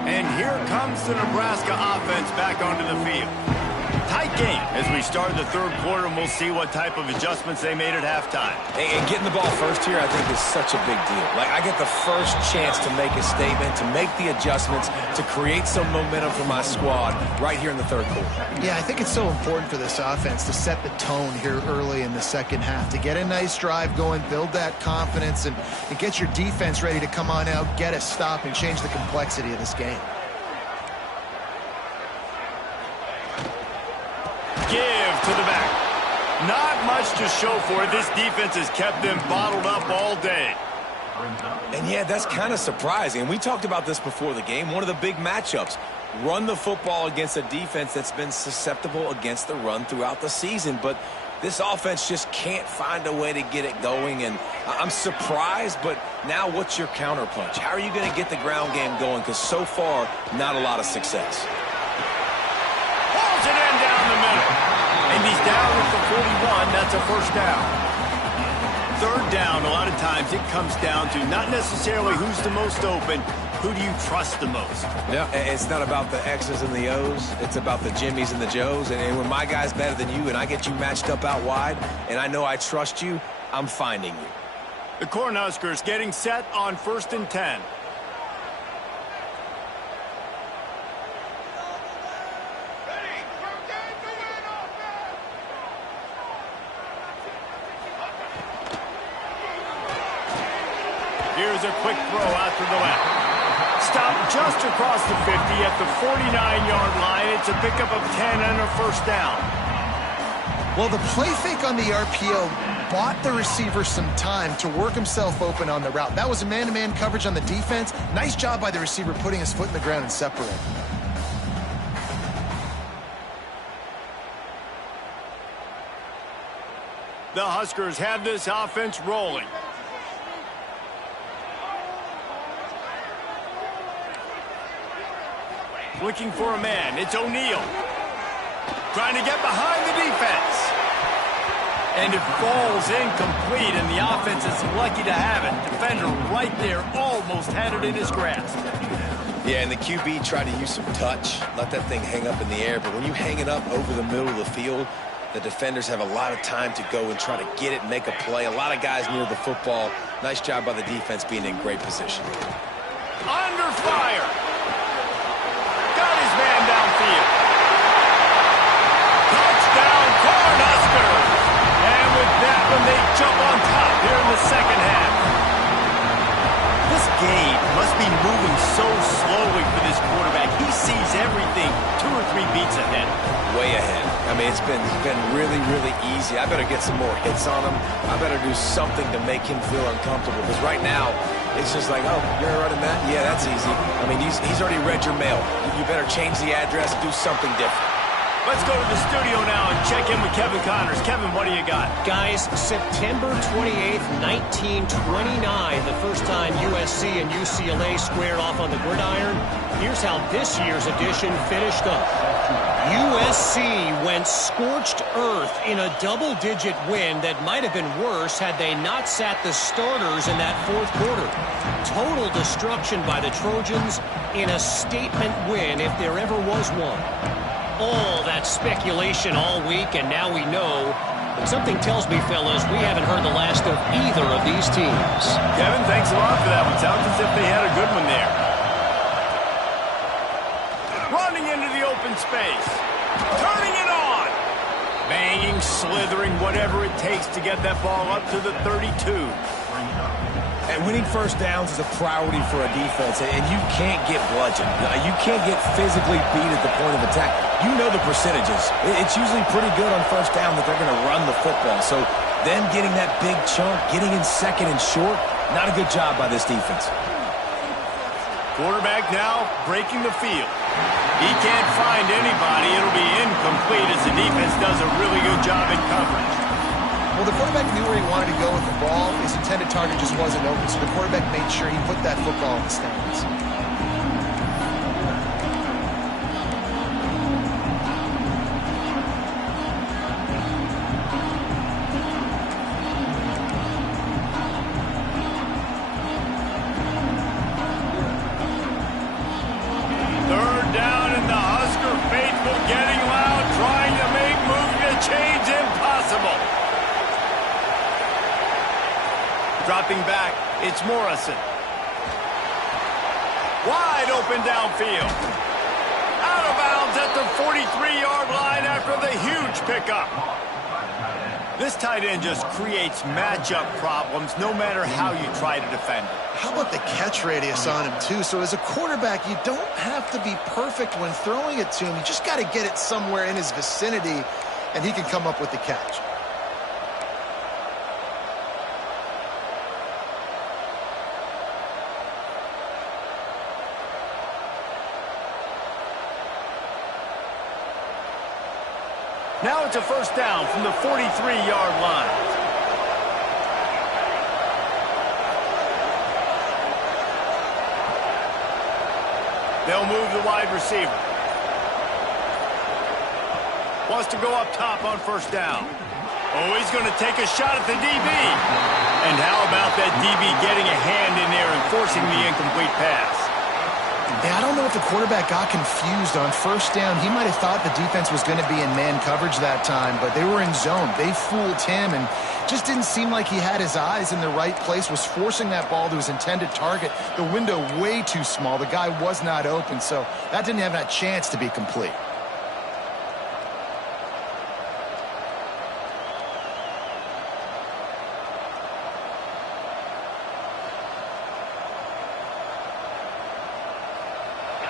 And here comes the Nebraska offense back onto the field. Tight game as we start the third quarter, and we'll see what type of adjustments they made at halftime. And getting the ball first here, I think, is such a big deal. Like, I get the first chance to make a statement, to make the adjustments, to create some momentum for my squad right here in the third quarter. Yeah, I think it's so important for this offense to set the tone here early in the second half, to get a nice drive going, build that confidence, and get your defense ready to come on out, get a stop, and change the complexity of this game. Give to the back. Not much to show for it. This defense has kept them bottled up all day. And yeah, that's kind of surprising. We talked about this before the game. One of the big matchups. Run the football against a defense that's been susceptible against the run throughout the season. But this offense just can't find a way to get it going. And I'm surprised, but now what's your counterpunch? How are you going to get the ground game going? Because so far, not a lot of success. Pulls it in down the middle. And he's down at the 41. That's a first down. Third down, a lot of times it comes down to not necessarily who's the most open, who do you trust the most? Yeah, it's not about the X's and the O's. It's about the Jimmys and the Joes. And when my guy's better than you and I get you matched up out wide and I know I trust you, I'm finding you. The Cornhuskers getting set on 1st and 10. Here's a quick throw out to the left. Stopped just across the 50 at the 49-yard line. It's a pickup of 10 and a first down. Well, the play fake on the RPO bought the receiver some time to work himself open on the route. That was a man-to-man coverage on the defense. Nice job by the receiver putting his foot in the ground and separating. The Huskers have this offense rolling. Looking for a man. It's O'Neal. Trying to get behind the defense. And it falls incomplete, and the offense is lucky to have it. Defender right there almost had it in his grasp. Yeah, and the QB tried to use some touch, let that thing hang up in the air. But when you hang it up over the middle of the field, the defenders have a lot of time to go and try to get it, make a play. A lot of guys near the football. Nice job by the defense being in great position. Under fire. Got his man downfield. Touchdown, Cornhuskers. And with that one, they jump on top here in the second half. This game must be moving so slowly for this quarterback. He sees everything 2 or 3 beats ahead. Way ahead. I mean, it's been really, really easy. I better get some more hits on him. I better do something to make him feel uncomfortable. Because right now, it's just like, oh, you're running that? Yeah, that's easy. I mean, he's already read your mail. You better change the address, do something different. Let's go to the studio now and check in with Kevin Connors. Kevin, what do you got? Guys, September 28th, 1929, the first time USC and UCLA squared off on the gridiron. Here's how this year's edition finished up. USC went scorched earth in a double-digit win that might have been worse had they not sat the starters in that fourth quarter. Total destruction by the Trojans in a statement win if there ever was one. All that speculation all week, and now we know. But something tells me, fellas, we haven't heard the last of either of these teams. Kevin, thanks a lot for that one. Sounds as if they had a good one there. Running into the open space. Turning it on. Banging, slithering, whatever it takes to get that ball up to the 32. And winning first downs is a priority for a defense, and you can't get bludgeoned. You can't get physically beat at the point of attack. You know the percentages. It's usually pretty good on first down that they're going to run the football. So them getting that big chunk, getting in second and short, not a good job by this defense. Quarterback now breaking the field. He can't find anybody. It'll be incomplete as the defense does a really good job in coverage. Well, the quarterback knew where he wanted to go with the ball. His intended target just wasn't open, so the quarterback made sure he put that football in the stands. Third down and the Husker faithful getting loud, trying to make moves to change impossible. Dropping back, it's Morrison. Wide open downfield. Out of bounds at the 43-yard line after the huge pickup. This tight end just creates matchup problems no matter how you try to defend it. How about the catch radius on him, too? So as a quarterback, you don't have to be perfect when throwing it to him. You just got to get it somewhere in his vicinity, and he can come up with the catch. Now it's a first down from the 43-yard line. They'll move the wide receiver. Wants to go up top on first down. Oh, he's going to take a shot at the DB. And how about that DB getting a hand in there and forcing the incomplete pass? Yeah, I don't know if the quarterback got confused on first down. He might have thought the defense was going to be in man coverage that time, but they were in zone. They fooled him and just didn't seem like he had his eyes in the right place, was forcing that ball to his intended target. The window way too small. The guy was not open, so that didn't have that chance to be complete.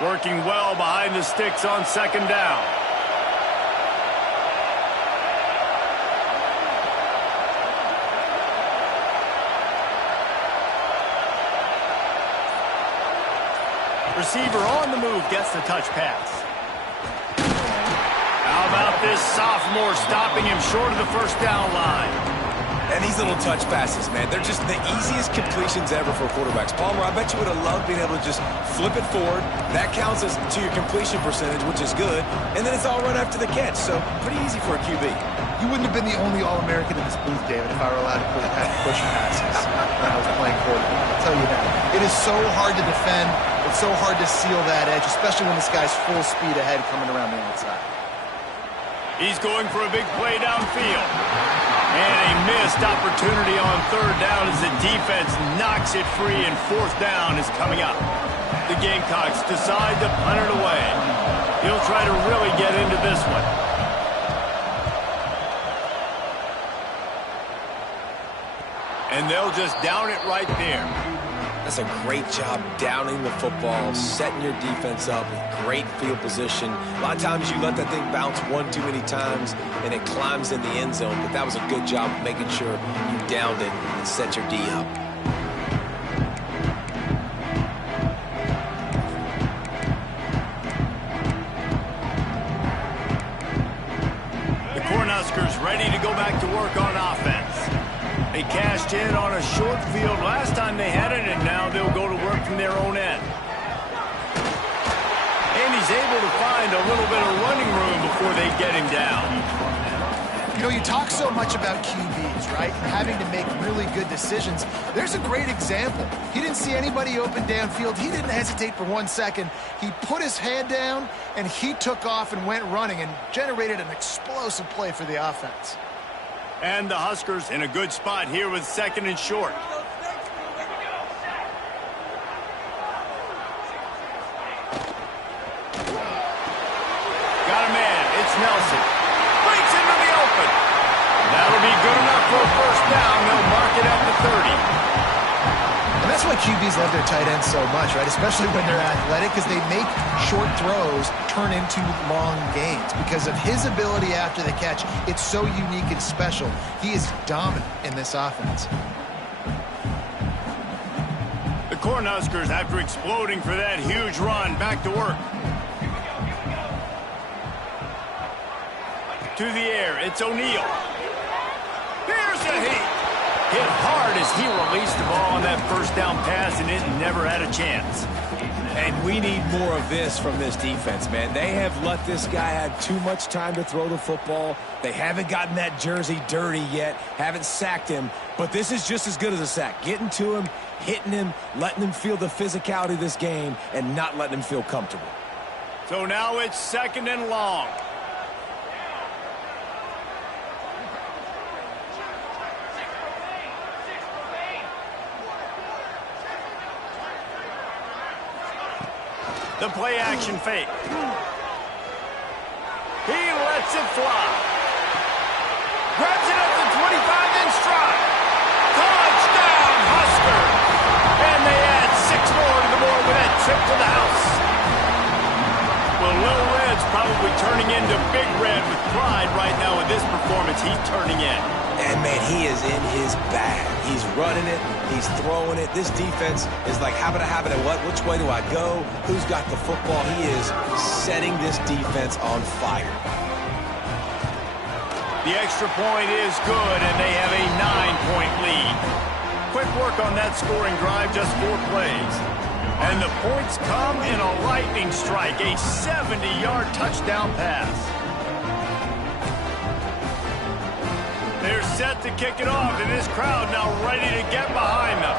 Working well behind the sticks on second down. Receiver on the move gets the touch pass. How about this sophomore stopping him short of the first down line? And these little touch passes, man, they're just the easiest completions ever for quarterbacks. Palmer, I bet you would have loved being able to just flip it forward. That counts as to your completion percentage, which is good. And then it's all right after the catch, so pretty easy for a QB. You wouldn't have been the only All-American in this booth, David, if I were allowed to push passes when I was playing quarterback. I'll tell you that. It is so hard to defend. It's so hard to seal that edge, especially when this guy's full speed ahead coming around the outside. He's going for a big play downfield. And a missed opportunity on third down as the defense knocks it free, and fourth down is coming up. The Gamecocks decide to punt it away. He'll try to really get into this one. And they'll just down it right there. That's a great job downing the football, setting your defense up with great field position. A lot of times you let that thing bounce one too many times and it climbs in the end zone, but that was a good job of making sure you downed it and set your D up. pitch in on a short field last time they had it, and now they'll go to work from their own end. And he's able to find a little bit of running room before they get him down. You know, you talk so much about QBs, right? And having to make really good decisions. There's a great example. He didn't see anybody open downfield. He didn't hesitate for 1 second. He put his head down, and he took off and went running and generated an explosive play for the offense. And the Huskers in a good spot here with 2nd and short. Got a man. It's Nelson. Breaks into the open. That'll be good enough for a first down. They'll mark it at the 30. And that's why QBs love their tight ends so much, right? Especially when they're athletic, because they make short throws turn into long gains. Because of his ability after the catch, it's so unique and special. He is dominant in this offense. The Cornhuskers, after exploding for that huge run, back to work. To the air, it's O'Neal. Here's a hit. Hit hard as he released the ball on that first down pass, and it never had a chance. And we need more of this from this defense, man. They have let this guy have too much time to throw the football. They haven't gotten that jersey dirty yet, haven't sacked him, but this is just as good as a sack. Getting to him, hitting him, letting him feel the physicality of this game, and not letting him feel comfortable. So now it's 2nd and long. The play-action fake. He lets it fly. Grabs it up to 25 in stride. Touchdown, Husker! And they add 6 more to the board with that trip to the house. Well, Little Red's probably turning into Big Red with pride right now with this performance he's turning in. And, man, he is in his bag. He's running it. He's throwing it. This defense is like, how about I have it at what? Which way do I go? Who's got the football? He is setting this defense on fire. The extra point is good, and they have a 9-point lead. Quick work on that scoring drive, just 4 plays. And the points come in a lightning strike, a 70-yard touchdown pass. They're set to kick it off, and this crowd now ready to get behind them.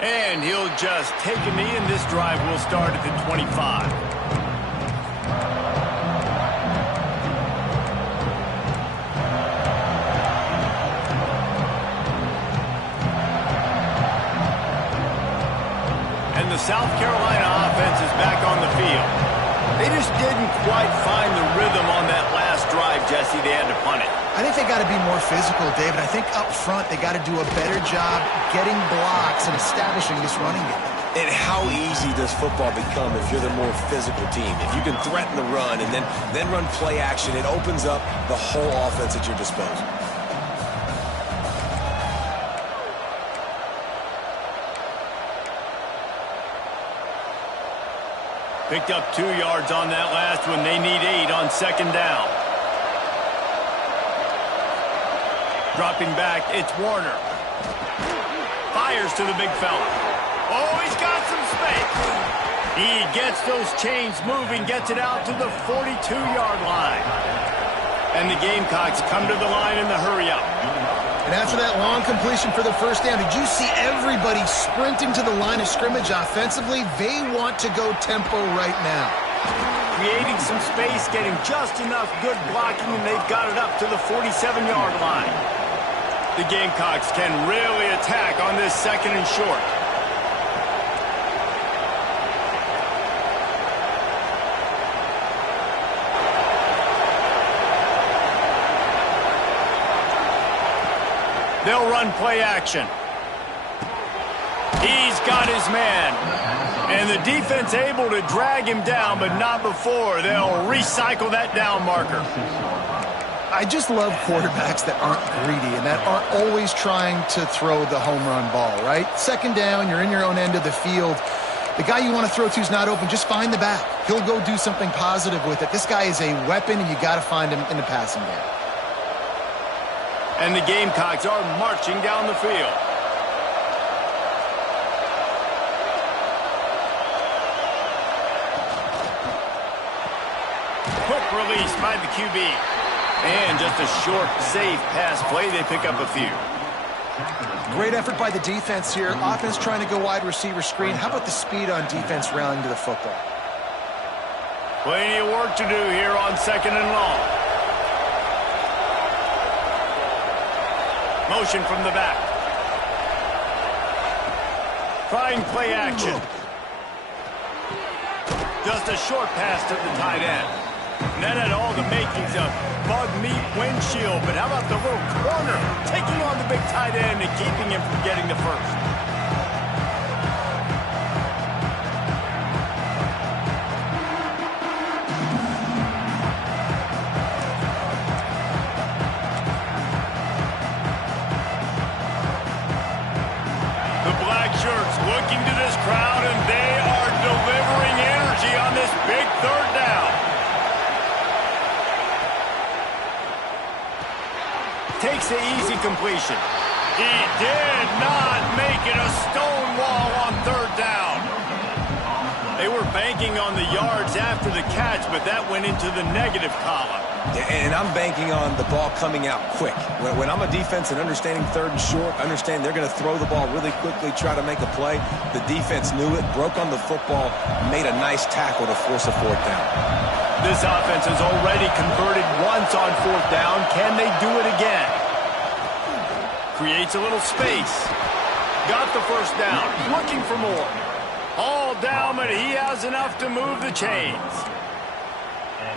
And he'll just take a knee, and this drive will start at the 25. And the South Carolina offense is back on the field. They just didn't quite find the rhythm on that last drive, Jesse. They had to punt it. I think they got to be more physical, David. I think up front they got to do a better job getting blocks and establishing this running game. And how easy does football become if you're the more physical team? If you can threaten the run and then run play action, it opens up the whole offense at your disposal. Picked up 2 yards on that last one. They need 8 on 2nd down. Dropping back, it's Warner. Fires to the big fella. Oh, he's got some space. He gets those chains moving, gets it out to the 42-yard line. And the Gamecocks come to the line in the hurry-up. And after that long completion for the first down, did you see everybody sprinting to the line of scrimmage offensively? They want to go tempo right now. Creating some space, getting just enough good blocking, and they've got it up to the 47-yard line. The Gamecocks can really attack on this 2nd and short. They'll run play action. He's got his man. And the defense able to drag him down, but not before. They'll recycle that down marker. I just love quarterbacks that aren't greedy and that aren't always trying to throw the home run ball, right? 2nd down, you're in your own end of the field. The guy you want to throw to is not open. Just find the back. He'll go do something positive with it. This guy is a weapon, and you got to find him in the passing game. And the Gamecocks are marching down the field. Quick release by the QB. And just a short, safe pass play. They pick up a few. Great effort by the defense here. Offense trying to go wide receiver screen. How about the speed on defense rallying to the football? Plenty of work to do here on 2nd and long. Motion from the back. Trying play action. Just a short pass to the tight end. And that had all the makings of bug meat windshield. But how about the little corner taking on the big tight end and keeping him from getting the first? The black shirts looking to this crowd, and they are delivering energy on this big 3rd down. Takes the easy completion. He did not make it a stone wall on 3rd down. They were banking on the yards after the catch, but that went into the negative column. And I'm banking on the ball coming out quick. When I'm a defense and understanding 3rd and short, understand they're going to throw the ball really quickly, try to make a play. The defense knew it, broke on the football, made a nice tackle to force a 4th down. This offense has already converted once on 4th down. Can they do it again? Creates a little space. Got the 1st down. Looking for more. All down, but he has enough to move the chains.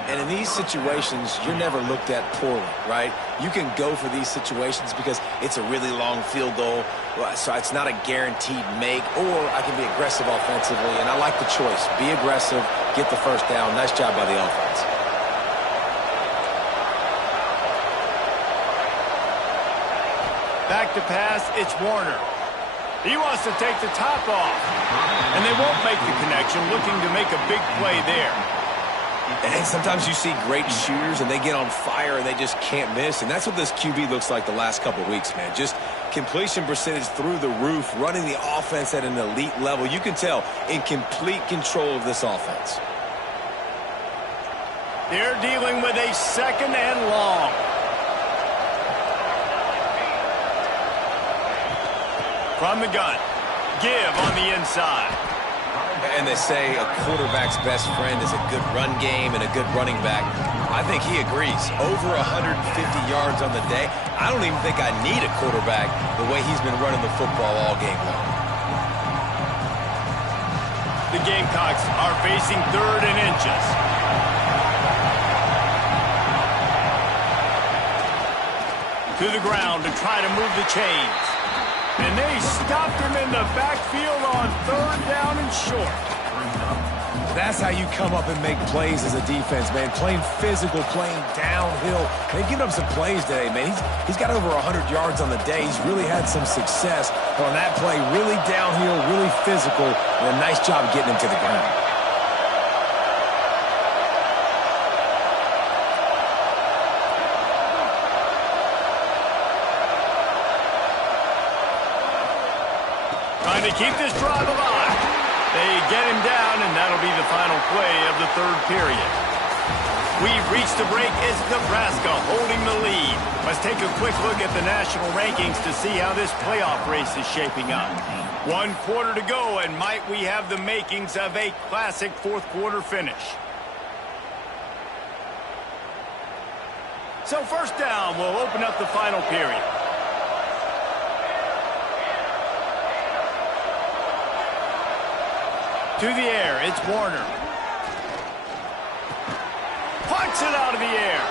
And in these situations, you're never looked at poorly, right? You can go for these situations because it's a really long field goal, so it's not a guaranteed make, or I can be aggressive offensively, and I like the choice. Be aggressive, get the 1st down. Nice job by the offense. Back to pass, it's Warner. He wants to take the top off, and they won't make the connection, looking to make a big play there. And sometimes you see great shooters, and they get on fire, and they just can't miss. And that's what this QB looks like the last couple of weeks, man. Just completion percentage through the roof, running the offense at an elite level. You can tell in complete control of this offense. They're dealing with a 2nd and long. From the gun. Give on the inside. And they say a quarterback's best friend is a good run game and a good running back. I think he agrees. Over 150 yards on the day. I don't even think I need a quarterback the way he's been running the football all game long. The Gamecocks are facing 3rd and inches. To the ground to try to move the chains. And they stopped him in the backfield on 3rd down and short. That's how you come up and make plays as a defense, man. Playing physical, playing downhill. They've given up some plays today, man. He's got over 100 yards on the day. He's really had some success on that play. Really downhill, really physical, and a nice job getting him to the ground. Trying to keep this drive alive. They get him down, and that'll be the final play of the 3rd period. We've reached the break. It's Nebraska holding the lead. Let's take a quick look at the national rankings to see how this playoff race is shaping up. 1 quarter to go, and might we have the makings of a classic 4th quarter finish. So 1st down will open up the final period. To the air, it's Warner. Punts it out of the air.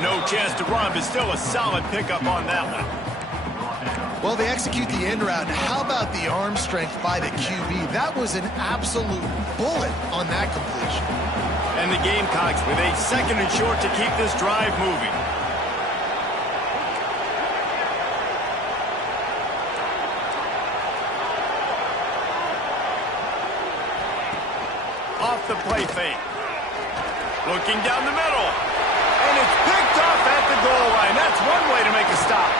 No chance to run, but still a solid pickup on that one. Well, they execute the end route. How about the arm strength by the QB? That was an absolute bullet on that completion. And the Gamecocks with a 2nd and short to keep this drive moving. the play fake. Looking down the middle. And it's picked off at the goal line. That's one way to make a stop.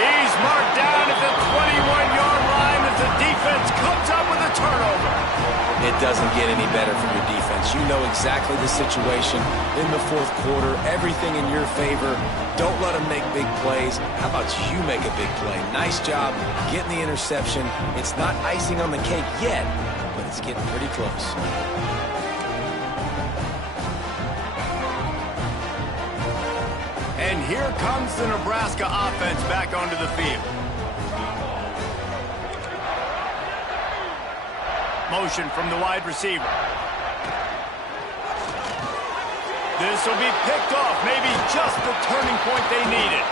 He's marked down at the 21-yard line as the defense comes up with a turnover. It doesn't get any better from your defense. You know exactly the situation in the fourth quarter. Everything in your favor. Don't let them make big plays. How about you make a big play? Nice job getting the interception. It's not icing on the cake yet, but it's getting pretty close. And here comes the Nebraska offense back onto the field. Motion from the wide receiver. This will be picked off. Maybe just the turning point they needed.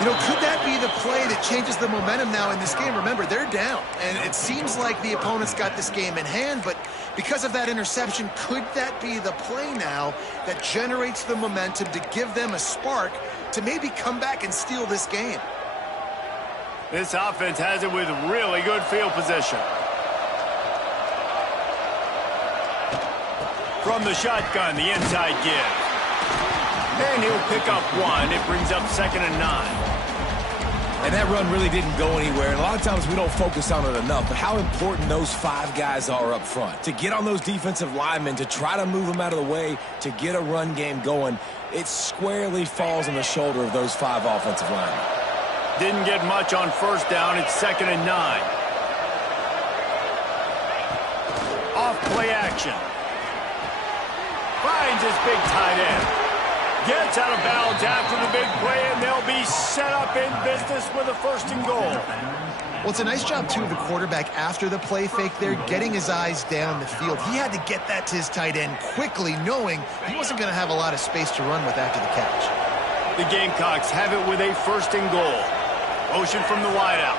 You know, could that be the play that changes the momentum now in this game? Remember, they're down, and it seems like the opponent's got this game in hand, but because of that interception, could that be the play now that generates the momentum to give them a spark to maybe come back and steal this game? This offense has it with really good field position. From the shotgun, the inside give. And he'll pick up one. It brings up 2nd and 9. And that run really didn't go anywhere. And a lot of times we don't focus on it enough, but how important those 5 guys are up front. To get on those defensive linemen, to try to move them out of the way, to get a run game going, it squarely falls on the shoulder of those 5 offensive linemen. Didn't get much on first down. It's 2nd and 9. Off play action. Finds his big tight end. Gets out of bounds after the big play, and they'll be set up in business with a 1st and goal. Well, it's a nice job, too, of the quarterback after the play fake there, getting his eyes down the field. He had to get that to his tight end quickly, knowing he wasn't going to have a lot of space to run with after the catch. The Gamecocks have it with a 1st and goal. Motion from the wideout.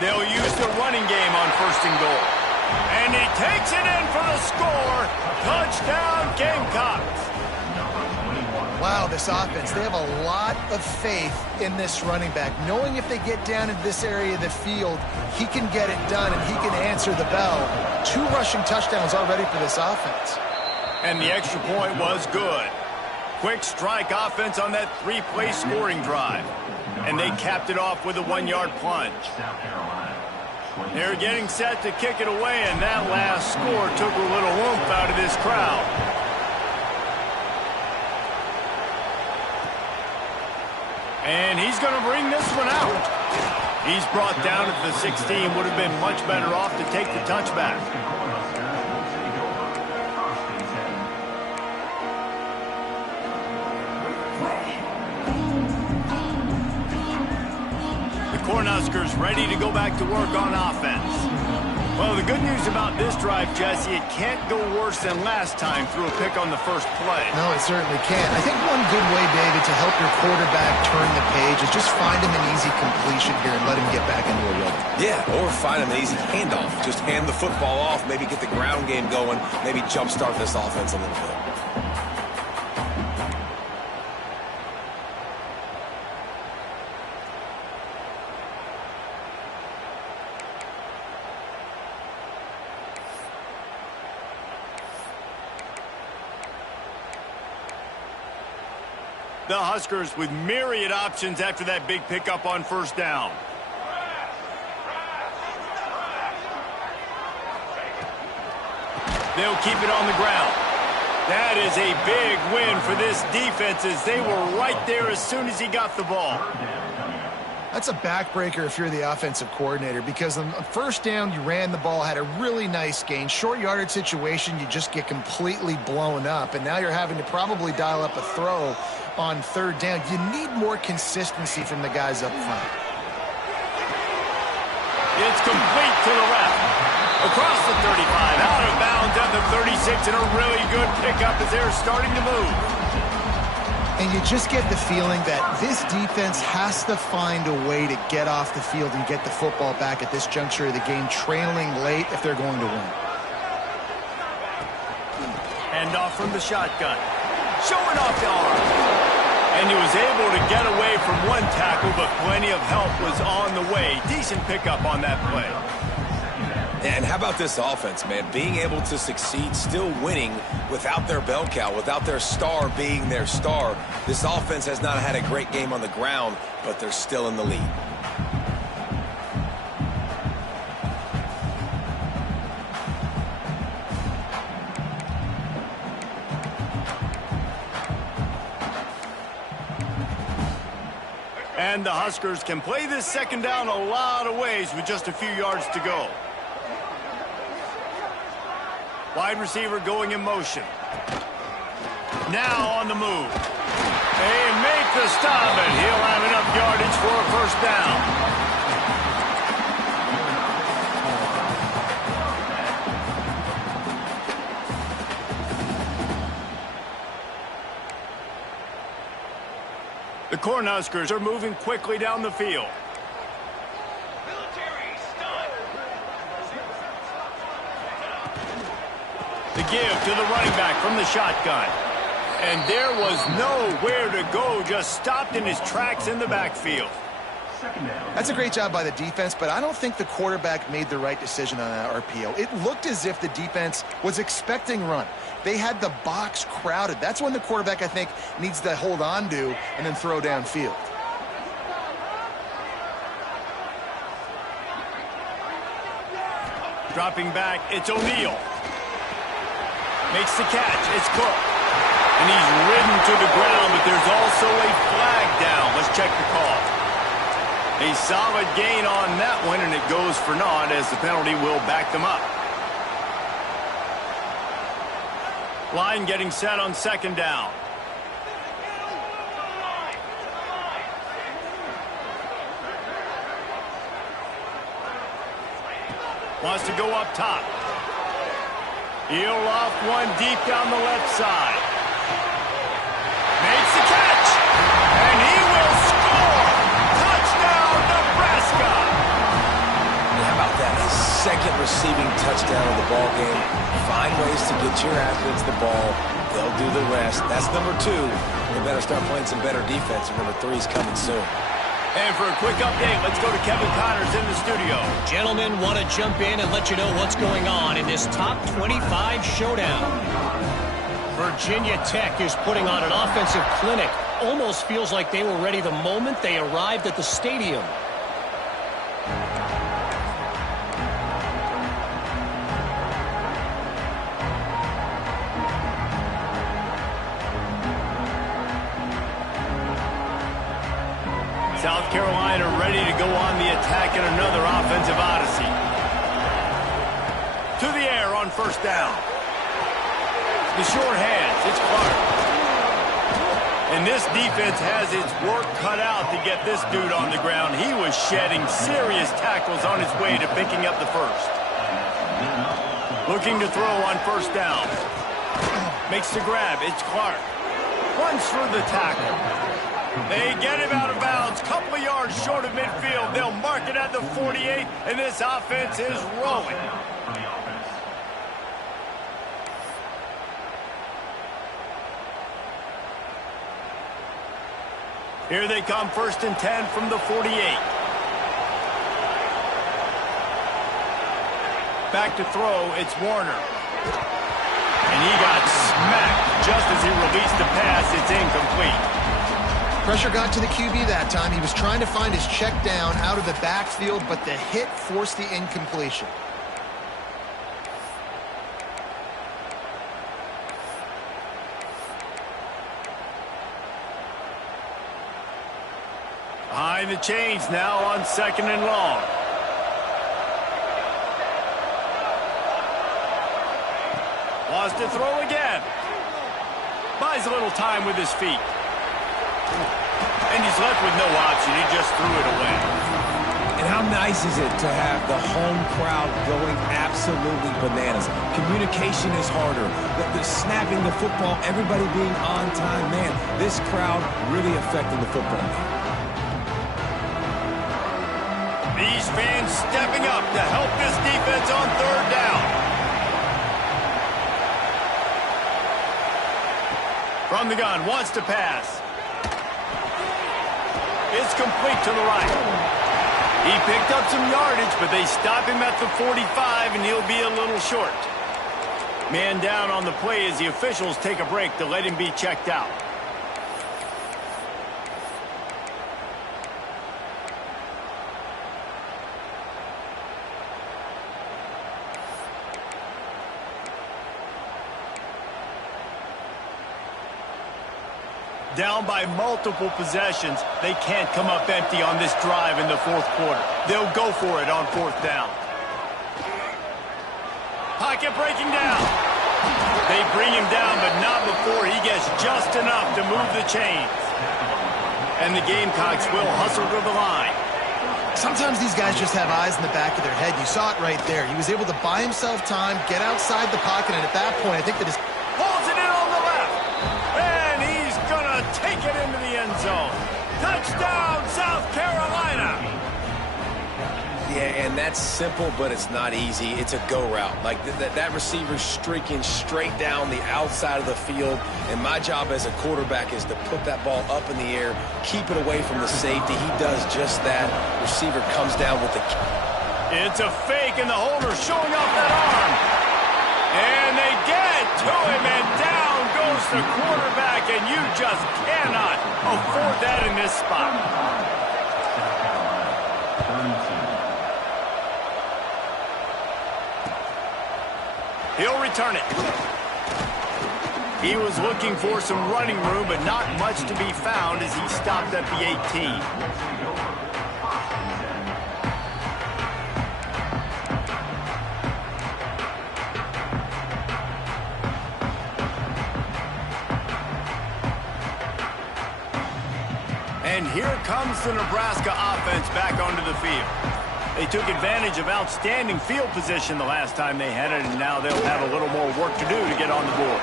They'll use the running game on 1st and goal. And he takes it in for the score. Touchdown, Gamecocks. Wow, this offense, they have a lot of faith in this running back, knowing if they get down in this area of the field, he can get it done and he can answer the bell. 2 rushing touchdowns already for this offense. And the extra point was good. Quick strike offense on that 3-play scoring drive. And they capped it off with a 1-yard plunge. They're getting set to kick it away, and that last score took a little oomph out of this crowd. And he's going to bring this one out. He's brought down at the 16. Would have been much better off to take the touchback. Cornhuskers ready to go back to work on offense. Well, the good news about this drive, Jesse, it can't go worse than last time through a pick on the first play. No, it certainly can't. I think one good way, David, to help your quarterback turn the page is just find him an easy completion here and let him get back into a rhythm. Yeah, or find him an easy handoff. Just hand the football off, maybe get the ground game going, maybe jumpstart this offense a little bit. The Huskers with myriad options after that big pickup on first down. They'll keep it on the ground. That is a big win for this defense as they were right there as soon as he got the ball. That's a backbreaker if you're the offensive coordinator, because on first down, you ran the ball, had a really nice gain. Short yardage situation, you just get completely blown up, and now you're having to probably dial up a throw on third down. You need more consistency from the guys up front. It's complete to the left. Across the 35, out of bounds at the 36, and a really good pickup as they're starting to move. And you just get the feeling that this defense has to find a way to get off the field and get the football back at this juncture of the game, trailing late if they're going to win. Hand off from the shotgun. Showing off the arm. And he was able to get away from one tackle, but plenty of help was on the way. Decent pickup on that play. And how about this offense, man? Being able to succeed, still winning without their bell cow, without their star being their star. This offense has not had a great game on the ground, but they're still in the lead. And the Huskers can play this second down a lot of ways with just a few yards to go. Wide receiver going in motion. Now on the move. They make the stop, and he'll have enough yardage for a first down. The Cornhuskers are moving quickly down the field. The give to the running back from the shotgun. And there was nowhere to go, just stopped in his tracks in the backfield. That's a great job by the defense, but I don't think the quarterback made the right decision on that RPO. It looked as if the defense was expecting run. They had the box crowded. That's when the quarterback, I think, needs to hold on to and then throw downfield. Dropping back, it's O'Neal. Makes the catch, it's Cook. And he's ridden to the ground, but there's also a flag down. Let's check the call. A solid gain on that one, and it goes for naught as the penalty will back them up. Line getting set on second down. Wants to go up top. He'll off one deep down the left side. Makes the catch. And he will score. Touchdown, Nebraska. And how about that? His second receiving touchdown of the ball game. Find ways to get your athletes the ball. They'll do the rest. That's number 2. They better start playing some better defense, and number 3 is coming soon. And for a quick update, let's go to Kevin Connors in the studio. Gentlemen, want to jump in and let you know what's going on in this top 25 showdown. Virginia Tech is putting on an offensive clinic. Almost feels like they were ready the moment they arrived at the stadium. South Carolina ready to go on the attack in another offensive odyssey. To the air on first down. The short hands, it's Clark. And this defense has its work cut out to get this dude on the ground. He was shedding serious tackles on his way to picking up the first. Looking to throw on first down. Makes the grab, it's Clark. Runs through the tackle. They get him out of bounds, couple of yards short of midfield. They'll mark it at the 48, and this offense is rolling. Here they come, 1st and 10 from the 48. Back to throw, it's Warner. And he got smacked just as he released the pass. It's incomplete. Pressure got to the QB that time. He was trying to find his check down out of the backfield, but the hit forced the incompletion. Behind the chains now on 2nd and long. Wants to throw again. Buys a little time with his feet. And he's left with no option. He just threw it away. And how nice is it to have the home crowd going absolutely bananas? Communication is harder. The snapping the football, everybody being on time. Man, this crowd really affecting the football game. These fans stepping up to help this defense on 3rd down. From the gun, wants to pass. It's complete to the right. He picked up some yardage, but they stop him at the 45, and he'll be a little short. Man down on the play as the officials take a break to let him be checked out. Down by multiple possessions, they can't come up empty on this drive in the fourth quarter. They'll go for it on fourth down. Pocket breaking down. They bring him down, but not before he gets just enough to move the chains. And the Gamecocks will hustle to the line. Sometimes these guys just have eyes in the back of their head. You saw it right there. He was able to buy himself time, get outside the pocket, and at that point, I think that his... Pulls it in on the left. And he's going to take it into the end zone. Touchdown, South Carolina. Yeah, and that's simple, but it's not easy. It's a go route. Like that receiver's streaking straight down the outside of the field, and my job as a quarterback is to put that ball up in the air, keep it away from the safety. He does just that. Receiver comes down with the... It's a fake, and the holder showing off that arm. And they get to him, and down goes the quarterback, and you just cannot afford that in this spot. He'll return it. He was looking for some running room, but not much to be found as he stopped at the 18. And here comes the Nebraska offense back onto the field. They took advantage of outstanding field position the last time they had it, and now they'll have a little more work to do to get on the board.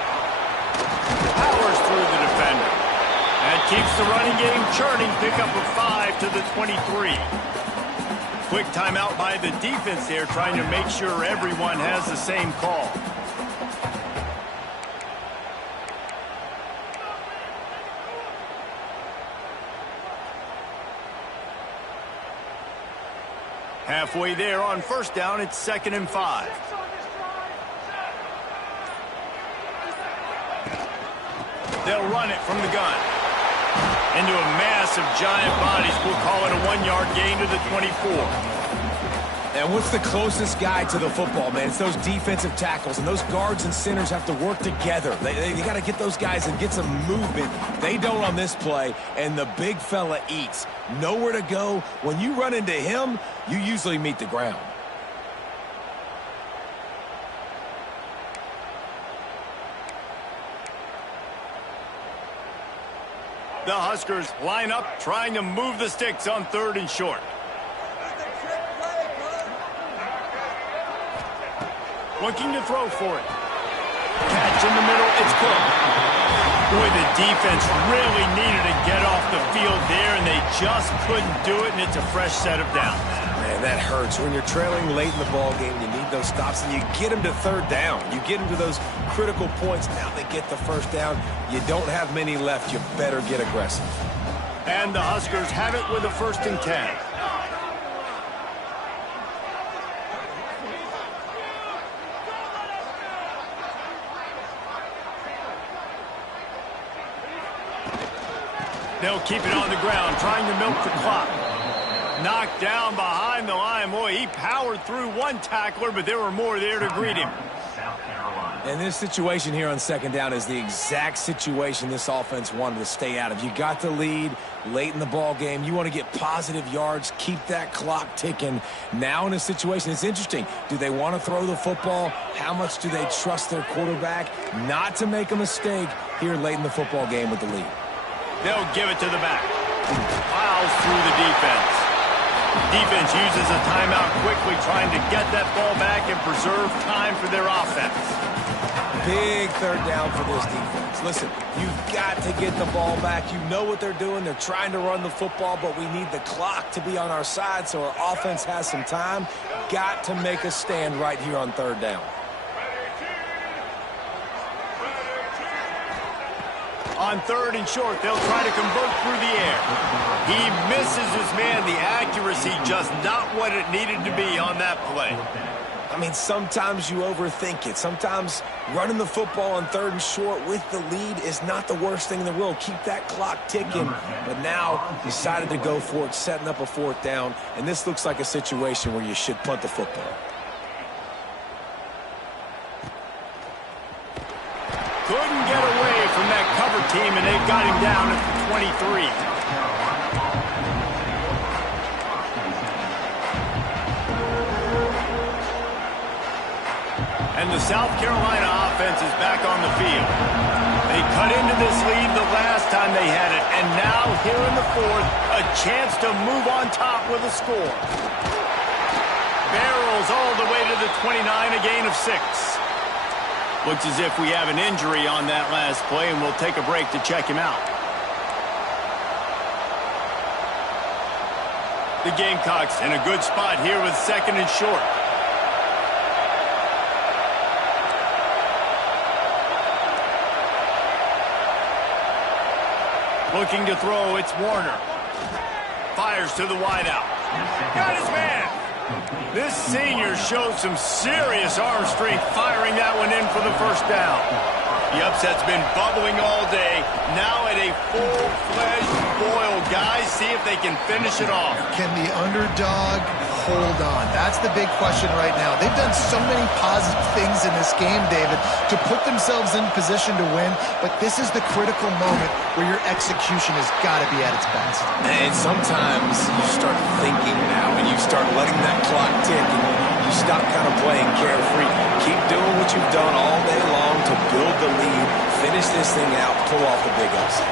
Powers through the defender. That keeps the running game churning. Pick up a 5 to the 23. Quick timeout by the defense there, trying to make sure everyone has the same call. Halfway there on first down, it's 2nd and 5. They'll run it from the gun. Into a mass of giant bodies. We'll call it a 1-yard gain to the 24. And what's the closest guy to the football, man? It's those defensive tackles, and those guards and centers have to work together. They got to get those guys and get some movement. They don't on this play, and the big fella eats. Nowhere to go. When you run into him, you usually meet the ground. The Huskers line up, trying to move the sticks on 3rd and short. Looking to throw for it. Catch in the middle, it's Cook. Boy, the defense really needed to get off the field there, and they just couldn't do it, and it's a fresh set of downs. Man, that hurts. When you're trailing late in the ball game, you need those stops, and you get them to 3rd down. You get them to those critical points. Now they get the 1st down. You don't have many left. You better get aggressive. And the Huskers have it with a 1st and 10. They'll keep it on the ground, trying to milk the clock. Knocked down behind the line. Boy, he powered through one tackler, but there were more there to greet him. And this situation here on 2nd down is the exact situation this offense wanted to stay out of. You got the lead late in the ball game. You want to get positive yards, keep that clock ticking. Now in a situation, it's interesting. Do they want to throw the football? How much do they trust their quarterback not to make a mistake here late in the football game with the lead? They'll give it to the back. Plows through the defense. Defense uses a timeout quickly, trying to get that ball back and preserve time for their offense. Big 3rd down for this defense. Listen, you've got to get the ball back. You know what they're doing. They're trying to run the football, but we need the clock to be on our side so our offense has some time. Got to make a stand right here on 3rd down. On 3rd and short, they'll try to convert through the air. He misses his man. The accuracy just not what it needed to be on that play. I mean, sometimes you overthink it. Sometimes running the football on 3rd and short with the lead is not the worst thing in the world. Keep that clock ticking. But now decided to go for it, setting up a 4th down. And this looks like a situation where you should punt the football. Couldn't get away from that cover team, and they've got him down at the 23. And the South Carolina offense is back on the field. They cut into this lead the last time they had it, and now here in the 4th, a chance to move on top with a score. Barrels all the way to the 29, a gain of 6. Looks as if we have an injury on that last play, and we'll take a break to check him out. The Gamecocks in a good spot here with 2nd and short. Looking to throw, it's Warner. Fires to the wideout. Got his man. This senior showed some serious arm strength firing that one in for the 1st down. The upset's been bubbling all day. Now at a full-fledged boil. Guys, see if they can finish it off. Can the underdog hold on? That's the big question right now. They've done so many positive things in this game, David, to put themselves in position to win, but this is the critical moment where your execution has got to be at its best. And sometimes you start thinking now, and you start letting that clock tick, and you stop kind of playing carefree. Keep doing what you've done all day long to build the lead, finish this thing out, pull off the big upset.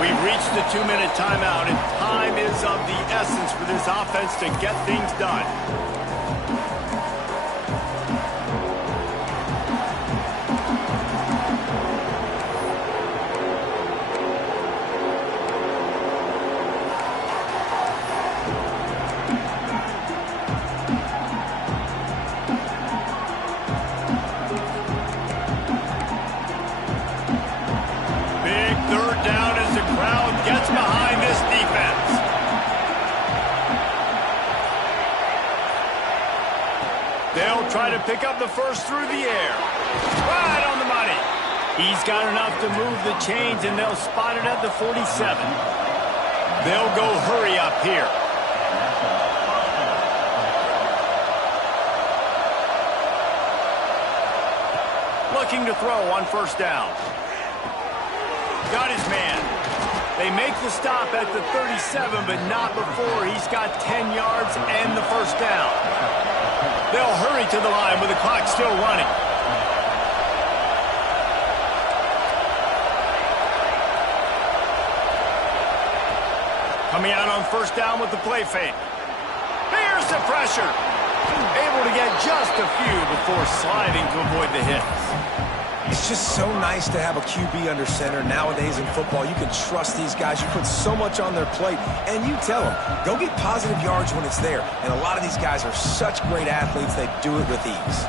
We've reached the 2-minute timeout, and time is of the essence for this offense to get things done. Big 3rd down as the crowd gets behind this defense. They'll try to pick up the 1st through the air. Right on the money. He's got enough to move the chains, and they'll spot it at the 47. They'll go hurry up here. Looking to throw on 1st down. Got his man. They make the stop at the 37, but not before he's got 10 yards and the 1st down. They'll hurry to the line with the clock still running. Coming out on 1st down with the play fake. Here's the pressure. Able to get just a few before sliding to avoid the hit. It's just so nice to have a QB under center. Nowadays in football, you can trust these guys. You put so much on their plate, and you tell them, go get positive yards when it's there. And a lot of these guys are such great athletes, they do it with ease.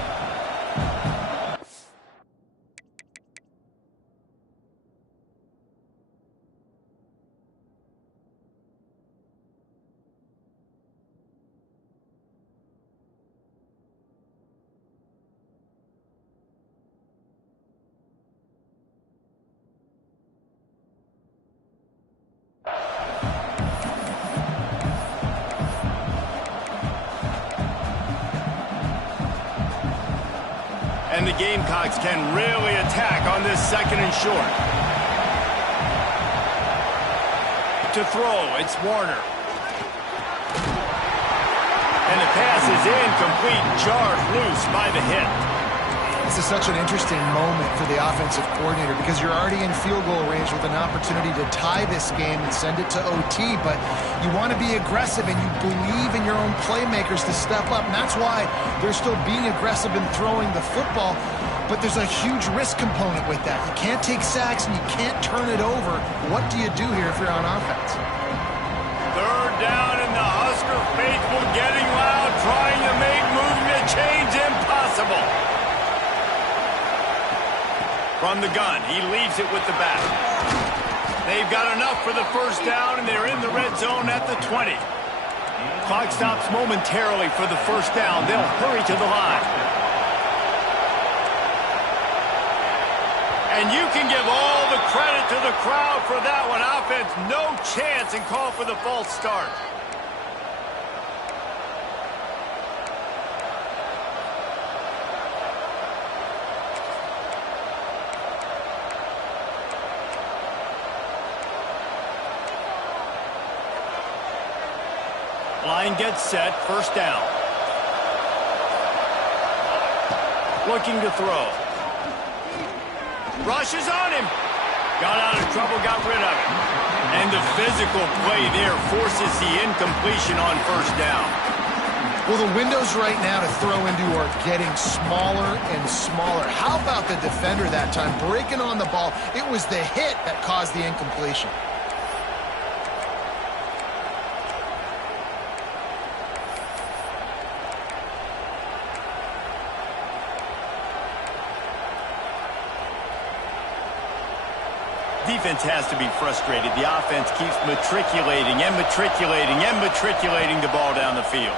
And the Gamecocks can really attack on this 2nd and short. To throw, it's Warner. And the pass is incomplete, jarred loose by the hit. This is such an interesting moment for the offensive coordinator because you're already in field goal range with an opportunity to tie this game and send it to OT, but you want to be aggressive and you believe in your own playmakers to step up, and that's why they're still being aggressive in throwing the football, but there's a huge risk component with that. You can't take sacks and you can't turn it over. What do you do here if you're on offense? 3rd down and the Husker faithful getting loud, trying to make moving the chains impossible. From the gun, he leaves it with the back. They've got enough for the first down, and they're in the red zone at the 20. Clock stops momentarily for the first down. They'll hurry to the line. And you can give all the credit to the crowd for that one. Offense, no chance, and call for the false start. Line gets set, first down. Looking to throw. Rushes on him. Got out of trouble, got rid of it. And the physical play there forces the incompletion on first down. Well, the windows right now to throw into are getting smaller and smaller. How about the defender that time breaking on the ball? It was the hit that caused the incompletion. Defense has to be frustrated. The offense keeps matriculating and matriculating and matriculating the ball down the field.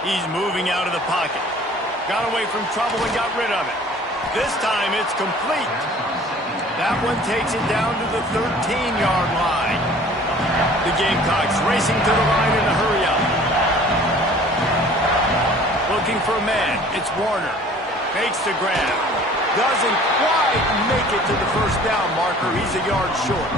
He's moving out of the pocket. Got away from trouble and got rid of it. This time it's complete. That one takes it down to the 13-yard line. The Gamecocks racing to the line in a hurry-up. Looking for a man. It's Warner. Makes the grab. Doesn't quite make it to the first down marker. He's a yard short.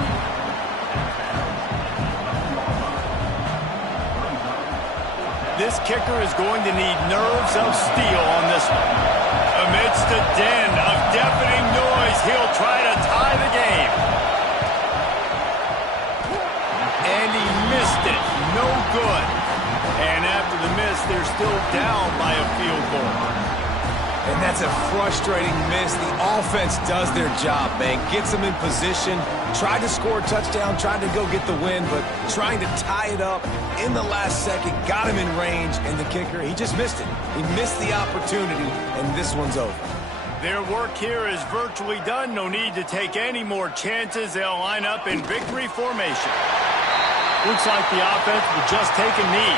This kicker is going to need nerves of steel on this one. Amidst a den of deafening noise, he'll try to tie the game. And he missed it. No good. And after the miss, they're still down by a field goal. And that's a frustrating miss. The offense does their job, man. Gets them in position. Tried to score a touchdown, tried to go get the win, but trying to tie it up in the last second, got him in range, and the kicker, he just missed it. He missed the opportunity, and this one's over. Their work here is virtually done. No need to take any more chances. They'll line up in victory formation. Looks like the offense will just take a knee.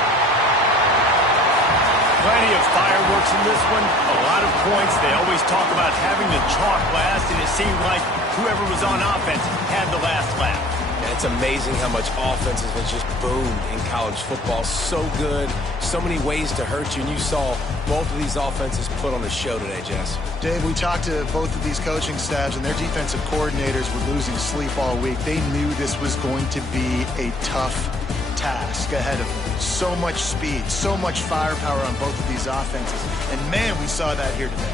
Plenty of fireworks in this one. A lot of points. They always talk about having the chalk last, and it seemed like whoever was on offense had the last laugh. Yeah, it's amazing how much offense has been just boomed in college football. So good. So many ways to hurt you. And you saw both of these offenses put on a show today, Jess. Dave, we talked to both of these coaching staffs, and their defensive coordinators were losing sleep all week. They knew this was going to be a tough task ahead of them. So much speed, so much firepower on both of these offenses. And, man, we saw that here today.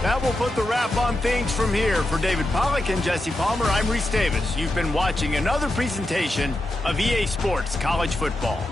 That will put the wrap on things from here. For David Pollack and Jesse Palmer, I'm Reese Davis. You've been watching another presentation of EA Sports College Football.